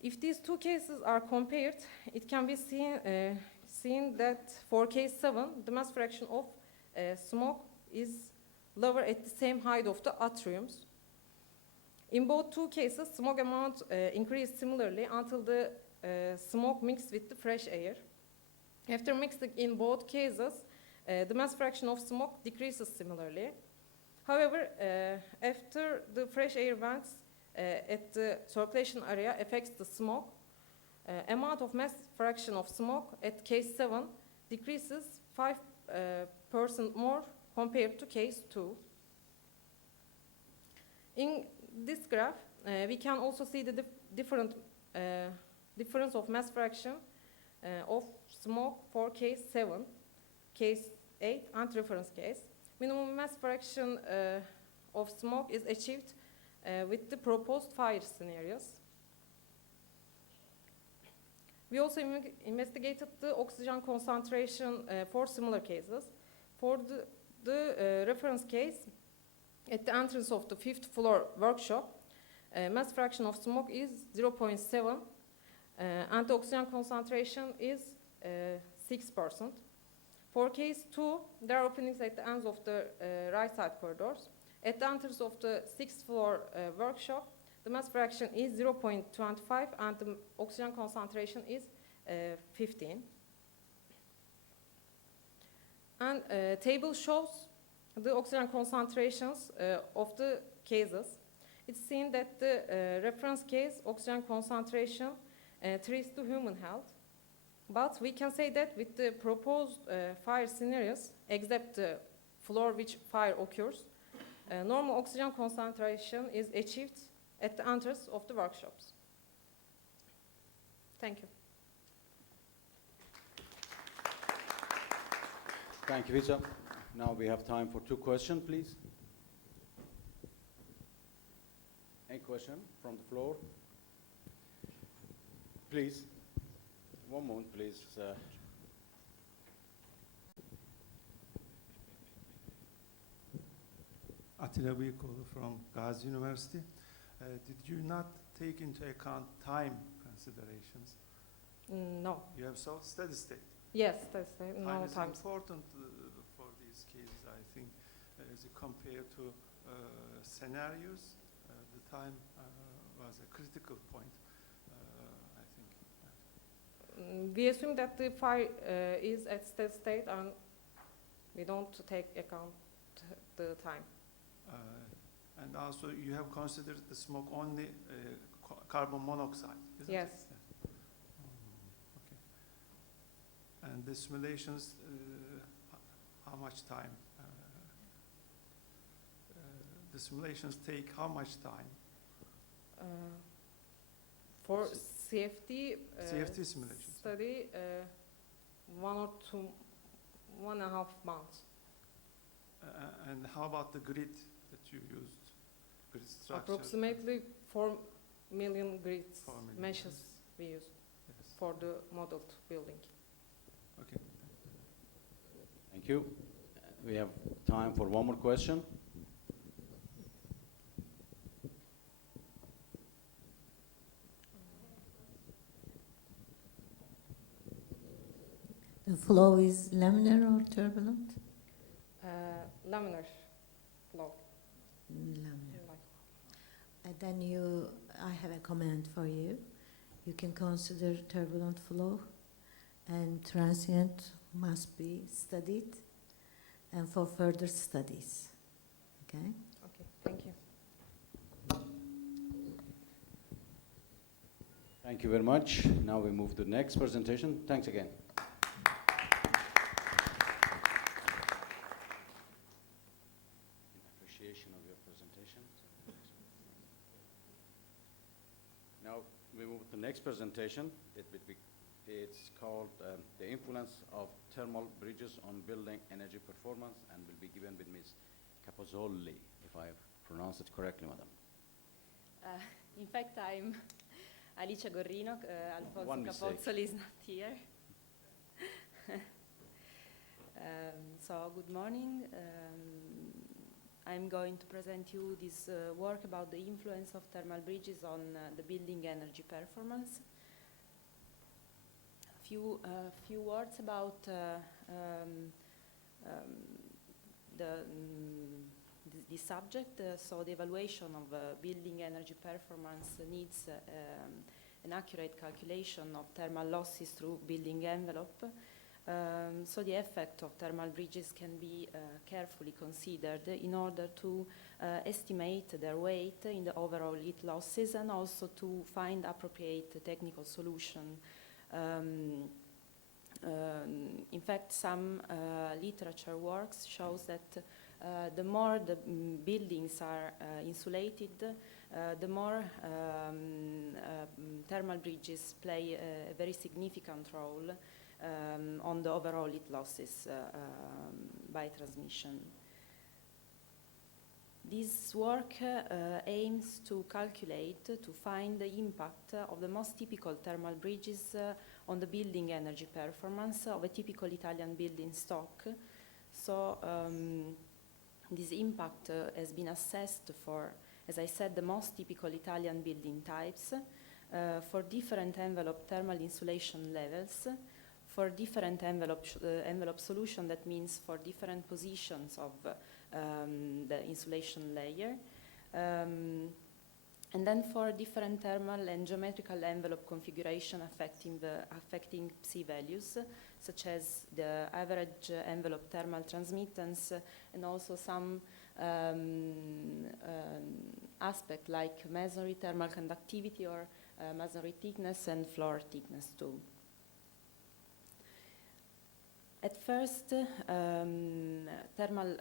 If these two cases are compared, it can be seen that for case 7, the mass fraction of smoke is lower at the same height of the atriums. In both two cases, smoke amount increased similarly until the smoke mixed with the fresh air. After mixing in both cases, the mass fraction of smoke decreases similarly. However, after the fresh air vents at the circulation area affects the smoke, amount of mass fraction of smoke at case 7 decreases 5% more compared to case 2. In this graph, we can also see the difference of mass fraction of smoke for case 7, case 8, and reference case. Minimum mass fraction of smoke is achieved with the proposed fire scenarios. We also investigated the oxygen concentration for similar cases. For the reference case, at the entrance of the 5th floor workshop, mass fraction of smoke is 0.7 and the oxygen concentration is 6%. For case 2, there are openings at the ends of the right side corridors. At the entrance of the 6th floor workshop, the mass fraction is 0.25 and the oxygen concentration is 15. And table shows the oxygen concentrations of the cases. It's seen that the reference case oxygen concentration threats to human health. But we can say that with the proposed fire scenarios, except the floor which fire occurs, normal oxygen concentration is achieved at the entrance of the workshops. Thank you. Thank you, Visa. Now we have time for 2 questions, please. Any question from the floor? Please. One moment, please. Attila Bıyıkoğlu from Gazi University. Did you not take into account time considerations? No. You have so steady state. Yes, that's no Time is time. important for these cases, I think, as compared to scenarios. The time was a critical point, I think. We assume that the fire is at steady state and we don't take account the time. And also you have considered the smoke only carbon monoxide, isn't Yes. it? Okay. And the simulations, how much time? The simulations take how much time? For CFD, CFD simulations. study, 1.5 months. And how about the grid that you used? Grid structure? Approximately 4 million grids 4 million meshes grids. we used Yes. for the modeled building. Okay. Thank you. We have time for one more question. The flow is laminar or turbulent? Laminar flow. Laminar. And then I have a comment for you. You can consider turbulent flow, and transient must be studied, and for further studies. Okay? Okay, thank you. Thank you very much. Now we move to the next presentation. Thanks again. In appreciation of your presentation. Now we move to the next presentation. It's called The Influence of Thermal Bridges on Building Energy Performance, and will be given with Ms. Capozzoli, if I have pronounced it correctly, madam. In fact, I'm Alicia Gorrino. Alfonso One mistake. Capozzoli is not here. So good morning. I'm going to present you this work about the influence of thermal bridges on the building energy performance. Few words about this subject. So the evaluation of building energy performance needs an accurate calculation of thermal losses through building envelope. So the effect of thermal bridges can be carefully considered in order to estimate their weight in the overall heat losses, and also to find appropriate technical solution. In fact, some literature works shows that the more the buildings are insulated, the more thermal bridges play a very significant role on the overall heat losses by transmission. This work aims to calculate, to find the impact of the most typical thermal bridges on the building energy performance of a typical Italian building stock. So this impact has been assessed for, as I said, the most typical Italian building types, for different envelope thermal insulation levels, for different envelope solution, that means for different positions of the insulation layer, and then for different thermal and geometrical envelope configuration affecting psi values, such as the average envelope thermal transmittance, and also some aspect like masonry thermal conductivity, or masonry thickness and floor thickness too. At first, thermal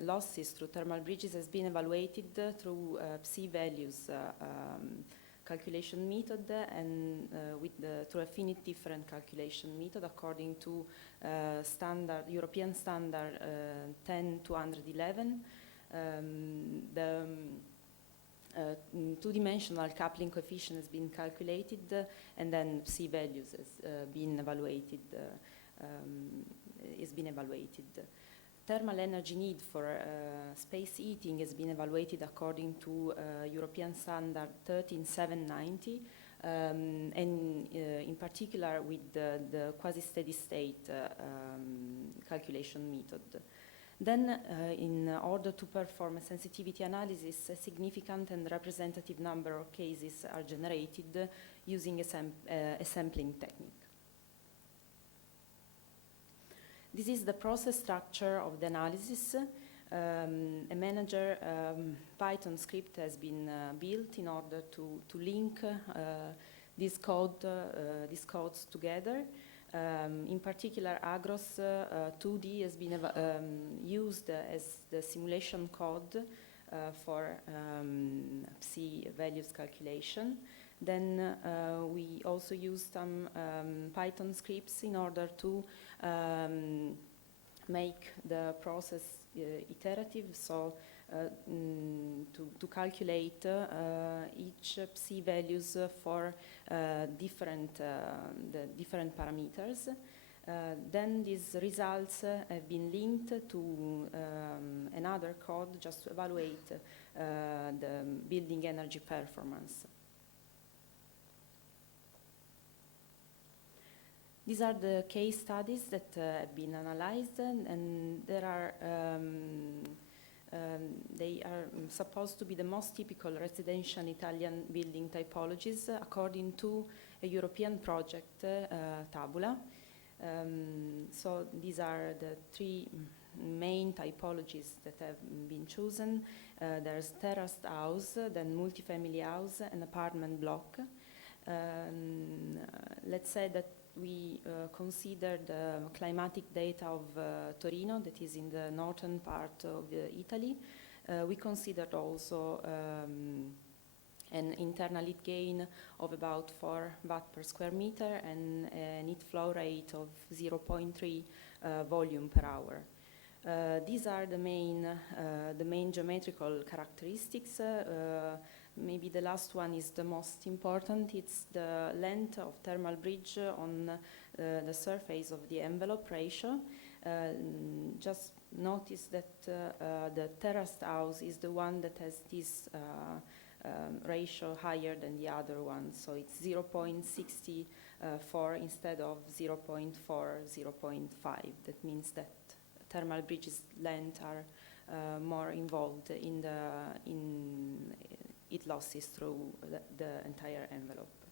losses through thermal bridges has been evaluated through psi values calculation method, and through a finite different calculation method according to European standard 10211. The two-dimensional coupling coefficient has been calculated, and then psi values has been evaluated. Thermal energy need for space heating has been evaluated according to European standard 13790, and in particular with the quasi-steady state calculation method. Then, in order to perform a sensitivity analysis, a significant and representative number of cases are generated using a sampling technique. This is the process structure of the analysis. A manager Python script has been built in order to link these codes together. In particular, Agros 2D has been used as the simulation code for psi values calculation. Then we also used some Python scripts in order to make the process iterative, so to calculate each psi values for the different parameters. Then these results have been linked to another code just to evaluate the building energy performance. These are the case studies that have been analyzed, and there are they are supposed to be the most typical residential Italian building typologies according to a European project, Tabula. So these are the three main typologies that have been chosen. There's terraced house, then multifamily house, and apartment block. Let's say that we consider the climatic data of Torino, that is in the northern part of Italy. We considered also an internal heat gain of about 4 watt per square meter and an heat flow rate of 0.3 volume per hour. These are the main geometrical characteristics. Maybe the last one is the most important. It's the length of thermal bridge on the surface of the envelope ratio. Just notice that the terraced house is the one that has this ratio higher than the other one. So it's 0.64 instead of 0.4, 0.5. That means that thermal bridges length are more involved in heat losses through the entire envelope.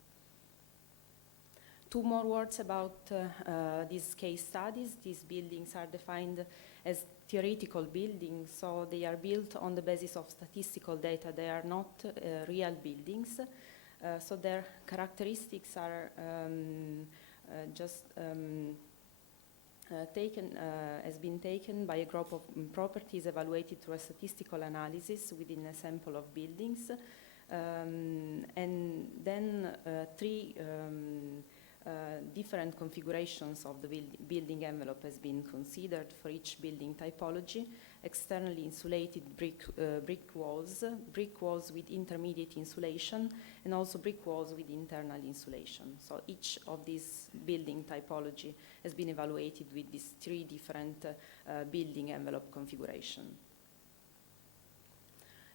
Two more words about these case studies. These buildings are defined as theoretical buildings, so they are built on the basis of statistical data. They are not real buildings, so their characteristics are has been taken by a group of properties evaluated through a statistical analysis within a sample of buildings, and then three different configurations of the building envelope has been considered for each building typology: externally insulated brick walls with intermediate insulation, and also brick walls with internal insulation. So each of these building typology has been evaluated with these three different building envelope configuration.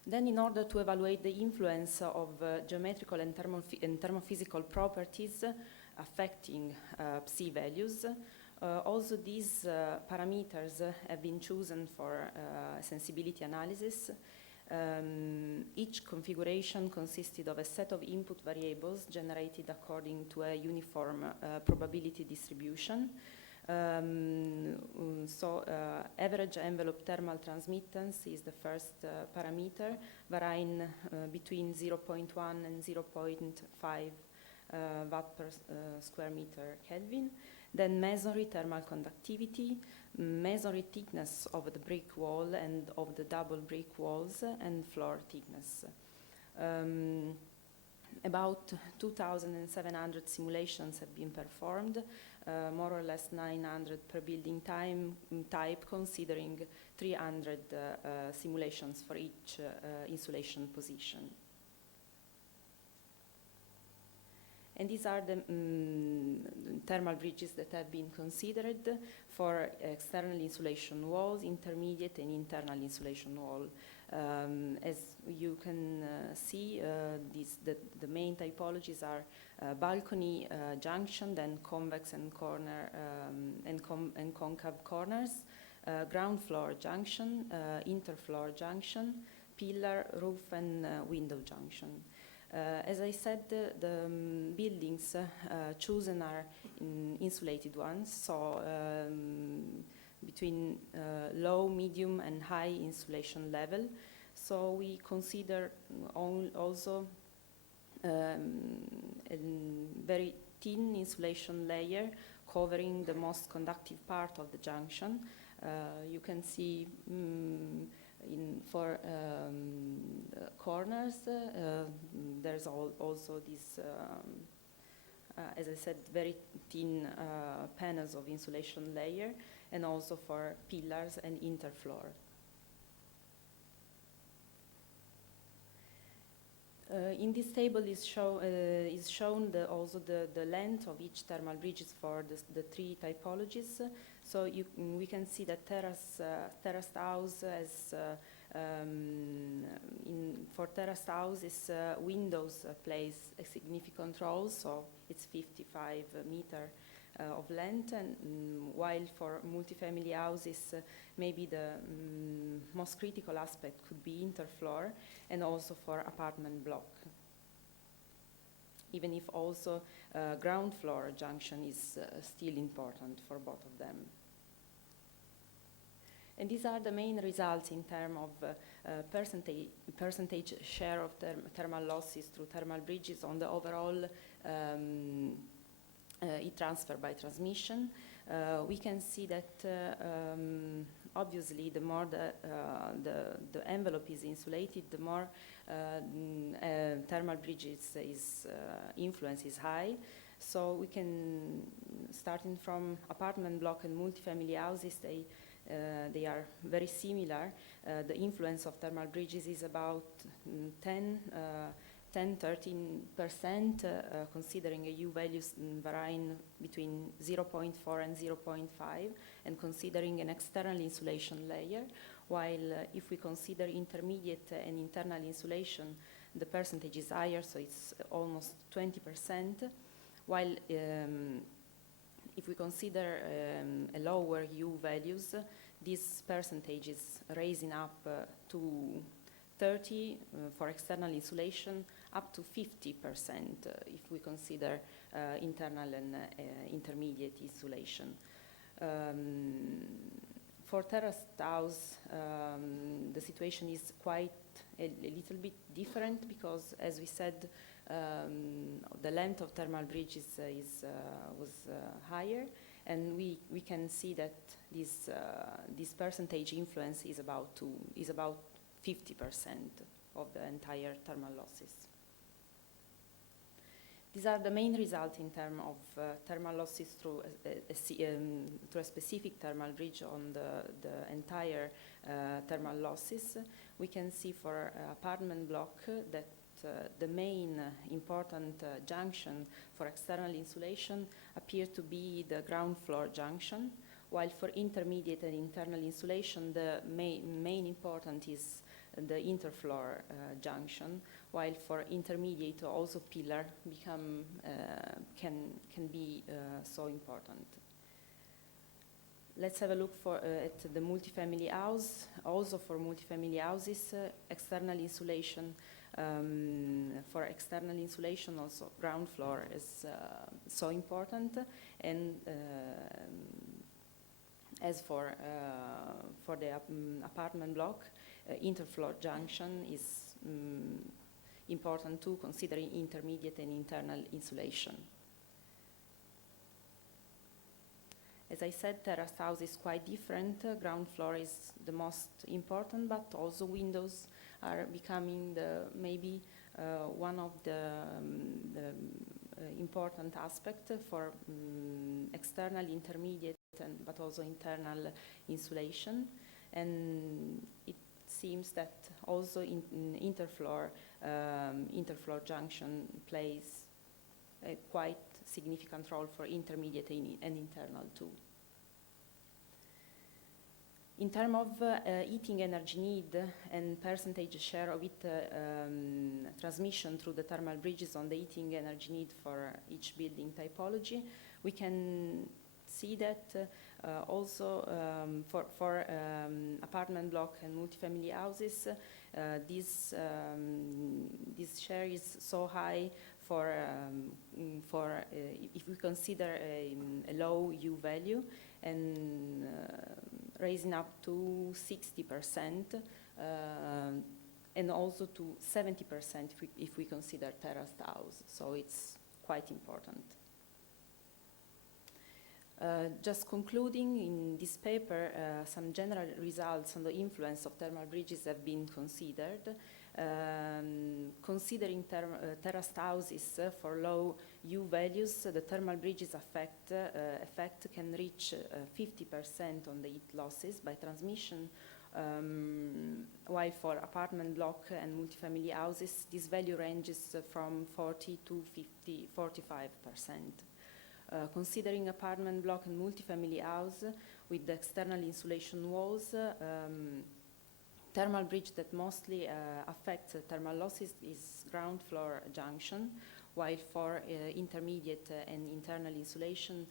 Then, in order to evaluate the influence of geometrical and thermophysical properties affecting psi values, also these parameters have been chosen for sensibility analysis. Each configuration consisted of a set of input variables generated according to a uniform probability distribution. Average envelope thermal transmittance is the first parameter, varying between 0.1 and 0.5 watt per square meter Kelvin. Then masonry thermal conductivity, masonry thickness of the brick wall and of the double brick walls, and floor thickness. About 2,700 simulations have been performed, more or less 900 per building type, considering 300 simulations for each insulation position. And these are the thermal bridges that have been considered for external insulation walls, intermediate and internal insulation wall. As you can see, the main typologies are balcony junction, then convex and corner and concave corners, ground floor junction, interfloor junction, pillar, roof, and window junction. As I said, the buildings chosen are insulated ones, so between low, medium, and high insulation level. So we consider also a very thin insulation layer covering the most conductive part of the junction. You can see for corners, there's also this, as I said, very thin panels of insulation layer, and also for pillars and interfloor. In this table is shown also the length of each thermal bridges for the three typologies. So we can see that terraced house has for terraced houses, windows plays a significant role. So it's 55 meter of length, and while for multifamily houses, maybe the most critical aspect could be interfloor, and also for apartment block. Even if also ground floor junction is still important for both of them. And these are the main results in terms of percentage share of thermal losses through thermal bridges on the overall heat transfer by transmission. We can see that obviously the more the envelope is insulated, the more thermal bridges influence is high. So we can, starting from apartment block and multifamily houses, they are very similar. The influence of thermal bridges is about 10–13%, considering a U values varying between 0.4 and 0.5, and considering an external insulation layer, while if we consider intermediate and internal insulation, the percentage is higher, so it's almost 20%, while if we consider a lower U values, this percentage is raising up to 30 for external insulation, up to 50% if we consider internal and intermediate insulation. For terraced house, the situation is quite a little bit different, because, as we said, the length of thermal bridges was higher, and we can see that this percentage influence is about 50% of the entire thermal losses. These are the main results in terms of thermal losses through a specific thermal bridge on the entire thermal losses. We can see for apartment block that the main important junction for external insulation appear to be the ground floor junction, while for intermediate and internal insulation, the main important is the interfloor junction, while for intermediate also pillar can be so important. Let's have a look at the multifamily house. Also for multifamily houses, external insulation. For external insulation, also ground floor is so important, and as for the apartment block, interfloor junction is important too, considering intermediate and internal insulation. As I said, terraced house is quite different. Ground floor is the most important, but also windows are becoming maybe one of the important aspects for external, intermediate, but also internal insulation. And it seems that also in interfloor junction plays a quite significant role for intermediate and internal too. In terms of heating energy need and percentage share of heat transmission through the thermal bridges on the heating energy need for each building typology, we can see that also for apartment block and multifamily houses, this share is so high for if we consider a low U value, and raising up to 60%, and also to 70% if we consider terraced house. So it's quite important. Just concluding, in this paper, some general results on the influence of thermal bridges have been considered. Considering terraced houses for low U values, the thermal bridges effect can reach 50% on the heat losses by transmission, while for apartment block and multifamily houses, this value ranges from 40 to 45%. Considering apartment block and multifamily house with the external insulation walls, thermal bridge that mostly affects thermal losses is ground floor junction, while for intermediate and internal insulation,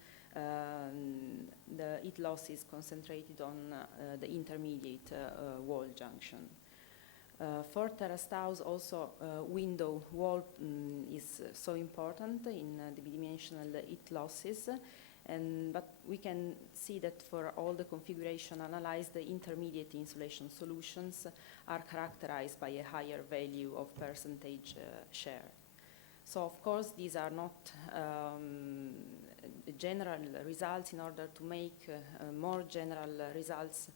the heat loss is concentrated on the intermediate wall junction. For terraced house, also window wall is so important in the bidimensional heat losses. But we can see that for all the configuration analyzed, the intermediate insulation solutions are characterized by a higher value of percentage share. So of course these are not general results. In order to make more general results,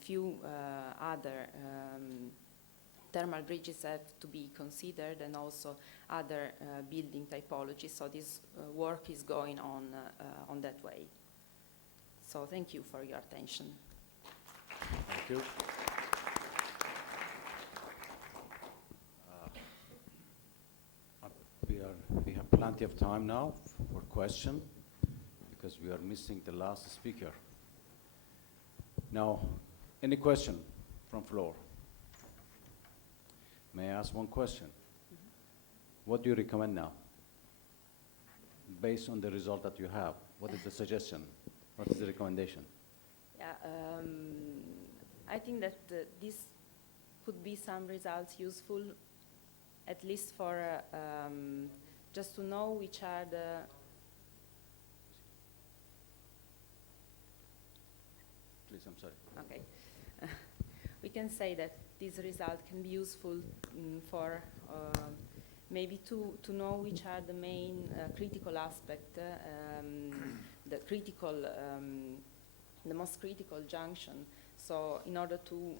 few other thermal bridges have to be considered, and also other building typologies. So this work is going on that way. So thank you for your attention. Thank you. We have plenty of time now for question, because we are missing the last speaker. Now, any question from floor? May I ask one question? What do you recommend now? Based on the result that you have, what is the suggestion? What is the recommendation? Yeah, I think that this could be some results useful, at least for just to know which are the Please, I'm sorry. Okay. We can say that this result can be useful for maybe to know which are the main critical aspect, the most critical junction. So in order to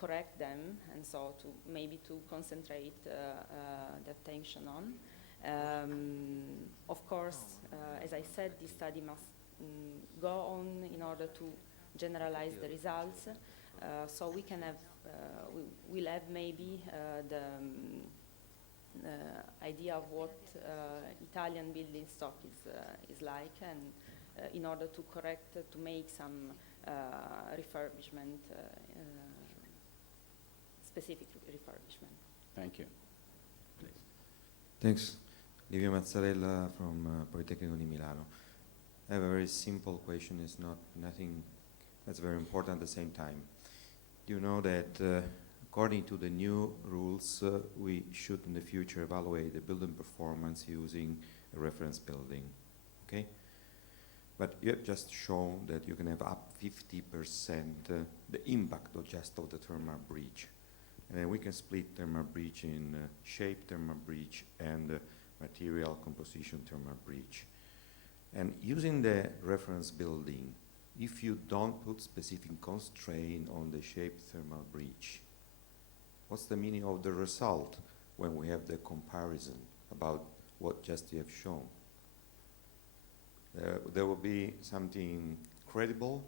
correct them, and so to maybe to concentrate the attention on. Of course, as I said, this study must go on in order to generalize the results. So we can have, we'll have maybe the idea of what Italian building stock is like, and in order to correct, to make some refurbishment, specific refurbishment. Thank you. Please. Thanks. Livio Mazzarella from Politecnico di Milano. I have a very simple question. It's not nothing that's very important at the same time. You know that according to the new rules, we should in the future evaluate the building performance using a reference building, okay? But you have just shown that you can have up 50% the impact of just of the thermal breach. And then we can split thermal breach in shape thermal breach and material composition thermal breach. And using the reference building, if you don't put specific constraint on the shape thermal breach, what's the meaning of the result when we have the comparison about what just you have shown? There will be something credible,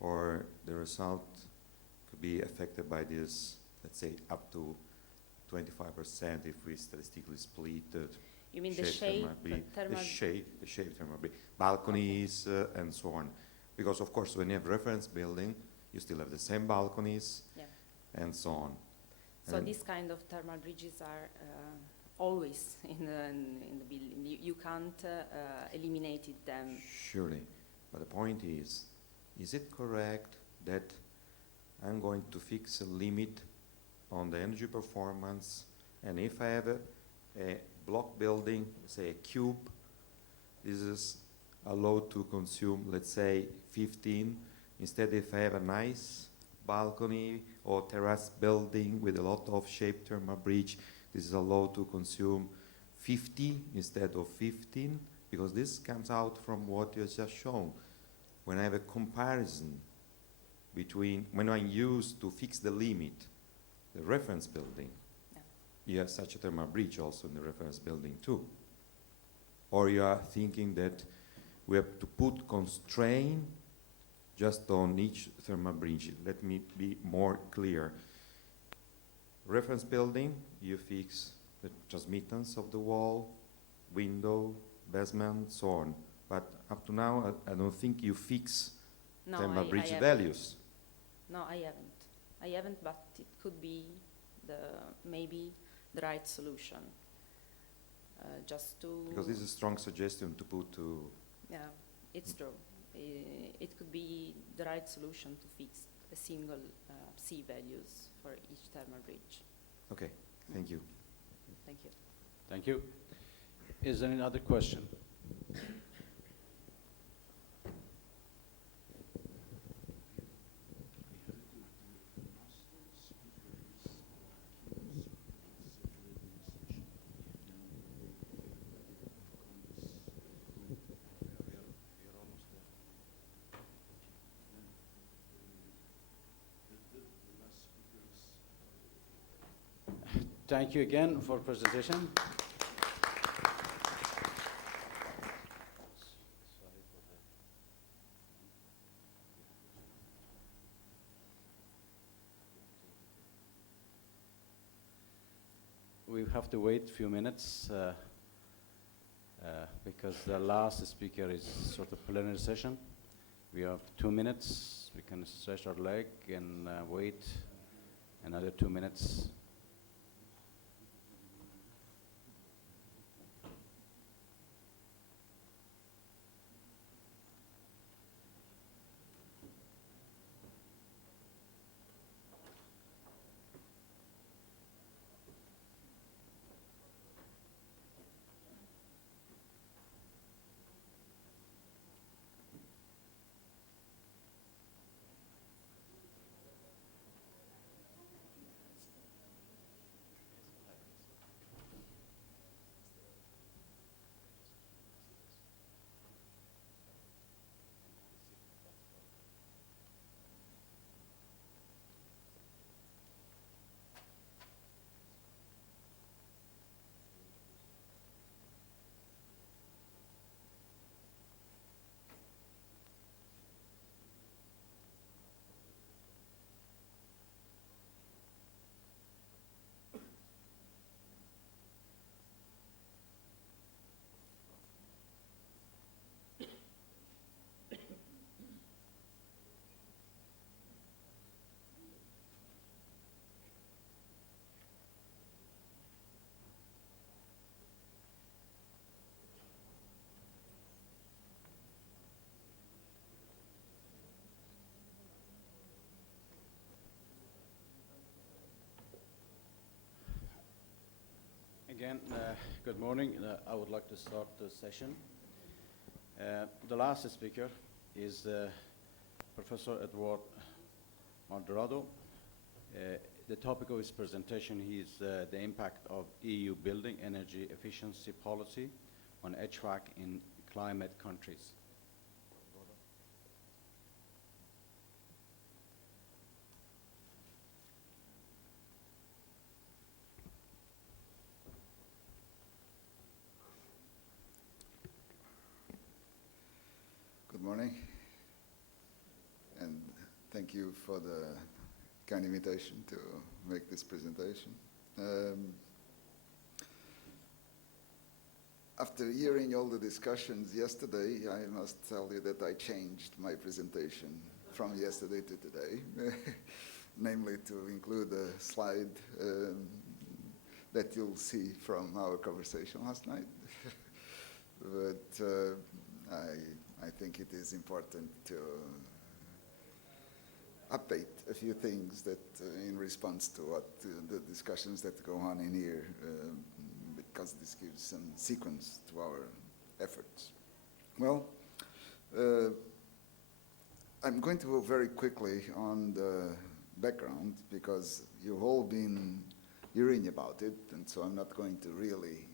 or the result could be affected by this, let's say, up to 25% if we statistically split you mean the shape thermal? The shape thermal breach, balconies and so on. Because of course, when you have reference building, you still have the same balconies, yeah, and so on. So and these kind of thermal bridges are always in the building. You can't eliminate them. Surely, but the point is it correct that I'm going to fix a limit on the energy performance, and if I have a block building, say a cube, this is allowed to consume, let's say, 15. Instead, if I have a nice balcony or terrace building with a lot of shape thermal breach, this is allowed to consume 50 instead of 15, because this comes out from what you just shown. When I have a comparison between, when I use to fix the limit, the reference building, yeah, you have such a thermal breach also in the reference building too. Or you are thinking that we have to put constraint just on each thermal breach. Let me be more clear. Reference building, you fix the transmittance of the wall, window, basement, so on. But up to now, I don't think you fix thermal breach values. No, I haven't. I haven't, but it could be maybe the right solution. just to... Because this is a strong suggestion to put to... Yeah, it's true. It could be the right solution to fix a single C values for each thermal bridge. Okay, thank you. Thank you. Thank you. Is there any other question? Thank you again for presentation. We have to wait a few minutes because the last speaker is sort of plenary session. We have 2 minutes. We can stretch our leg and wait another 2 minutes. Again, good morning. I would like to start the session. The last speaker is Professor Edward Maldorado. The topic of his presentation is the impact of EU building energy efficiency policy on HVAC in climate countries. Good morning, and thank you for the kind invitation to make this presentation. After hearing all the discussions yesterday, I must tell you that I changed my presentation from yesterday to today, namely to include a slide that you'll see from our conversation last night. But I think it is important to update a few things that in response to what the discussions that go on in here, because this gives some sequence to our efforts. Well, I'm going to go very quickly on the background because you've all been hearing about it, and so I'm not going to really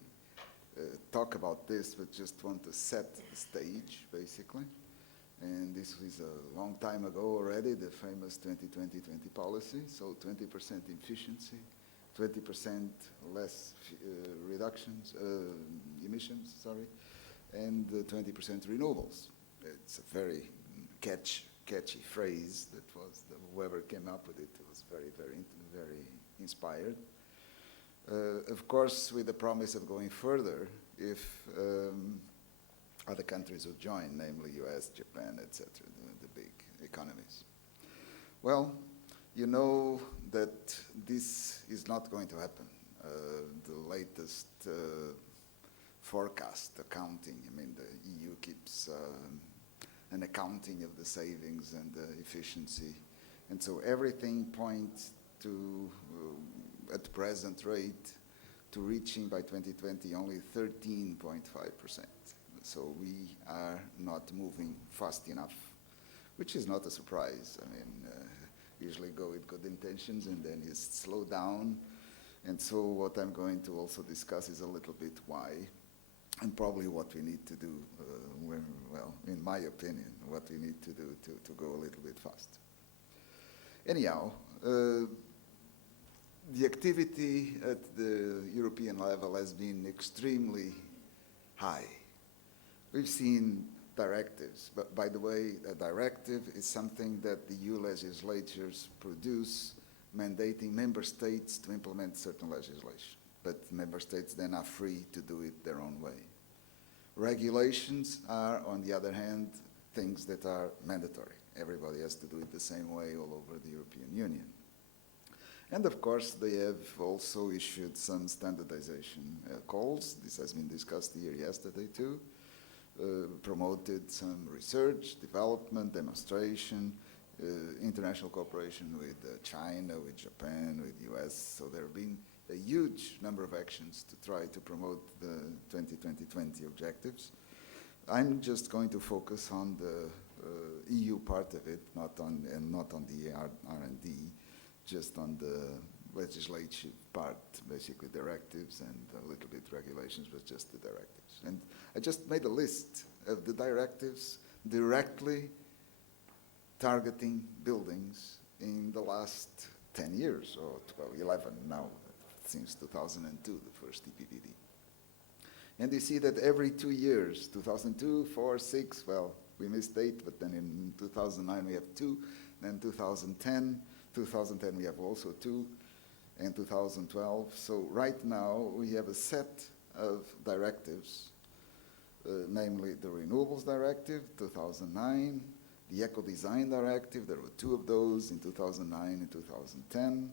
talk about this, but just want to set the stage, basically. And this is a long time ago already, the famous 20-20-20 policy. So 20% efficiency, 20% less emissions, and 20% renewables. It's a very catchy phrase that was, whoever came up with it was very inspired. Of course, with the promise of going further if other countries would join, namely US, Japan, etc., the big economies. Well, you know that this is not going to happen. The latest forecast accounting. I mean, the EU keeps an accounting of the savings and the efficiency. And so everything points to, at present rate, to reaching by 2020 only 13.5%. So we are not moving fast enough, which is not a surprise. I mean, usually go with good intentions and then you slow down. And so what I'm going to also discuss is a little bit why, and probably what we need to do, well, in my opinion, what we need to do to go a little bit faster. Anyhow, the activity at the European level has been extremely high. We've seen directives, but by the way, a directive is something that the EU legislatures produce, mandating member states to implement certain legislation. But member states then are free to do it their own way. Regulations are, on the other hand, things that are mandatory. Everybody has to do it the same way all over the European Union. And of course, they have also issued some standardization calls. This has been discussed here yesterday too. Promoted some research, development, demonstration, international cooperation with China, with Japan, with US. So there have been a huge number of actions to try to promote the 2020 objectives. I'm just going to focus on the EU part of it, not on the R&D, just on the legislative part, basically directives and a little bit regulations, but just the directives. And I just made a list of the directives directly targeting buildings in the last 10 years, or 12, 11 now, since 2002, the first EPBD. And you see that every 2 years, 2002, 4, 6, well, we missed 8, but then in 2009 we have 2, then 2010 we have also 2, and 2012. So right now we have a set of directives, namely the Renewables Directive, 2009, the Eco Design Directive. There were 2 of those in 2009 and 2010,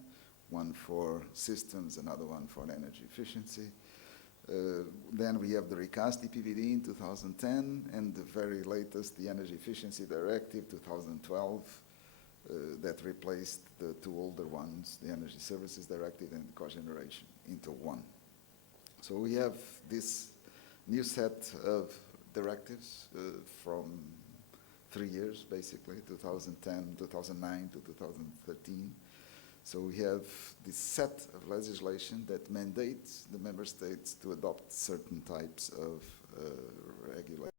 one for systems, another one for energy efficiency. Then we have the recast EPBD in 2010, and the very latest, the Energy Efficiency Directive, 2012, that replaced the 2 older ones, the Energy Services Directive and Cogeneration, into one. So we have this new set of directives from 3 years, basically, 2010, 2009 to 2013. So we have this set of legislation that mandates the member states to adopt certain types of regulation.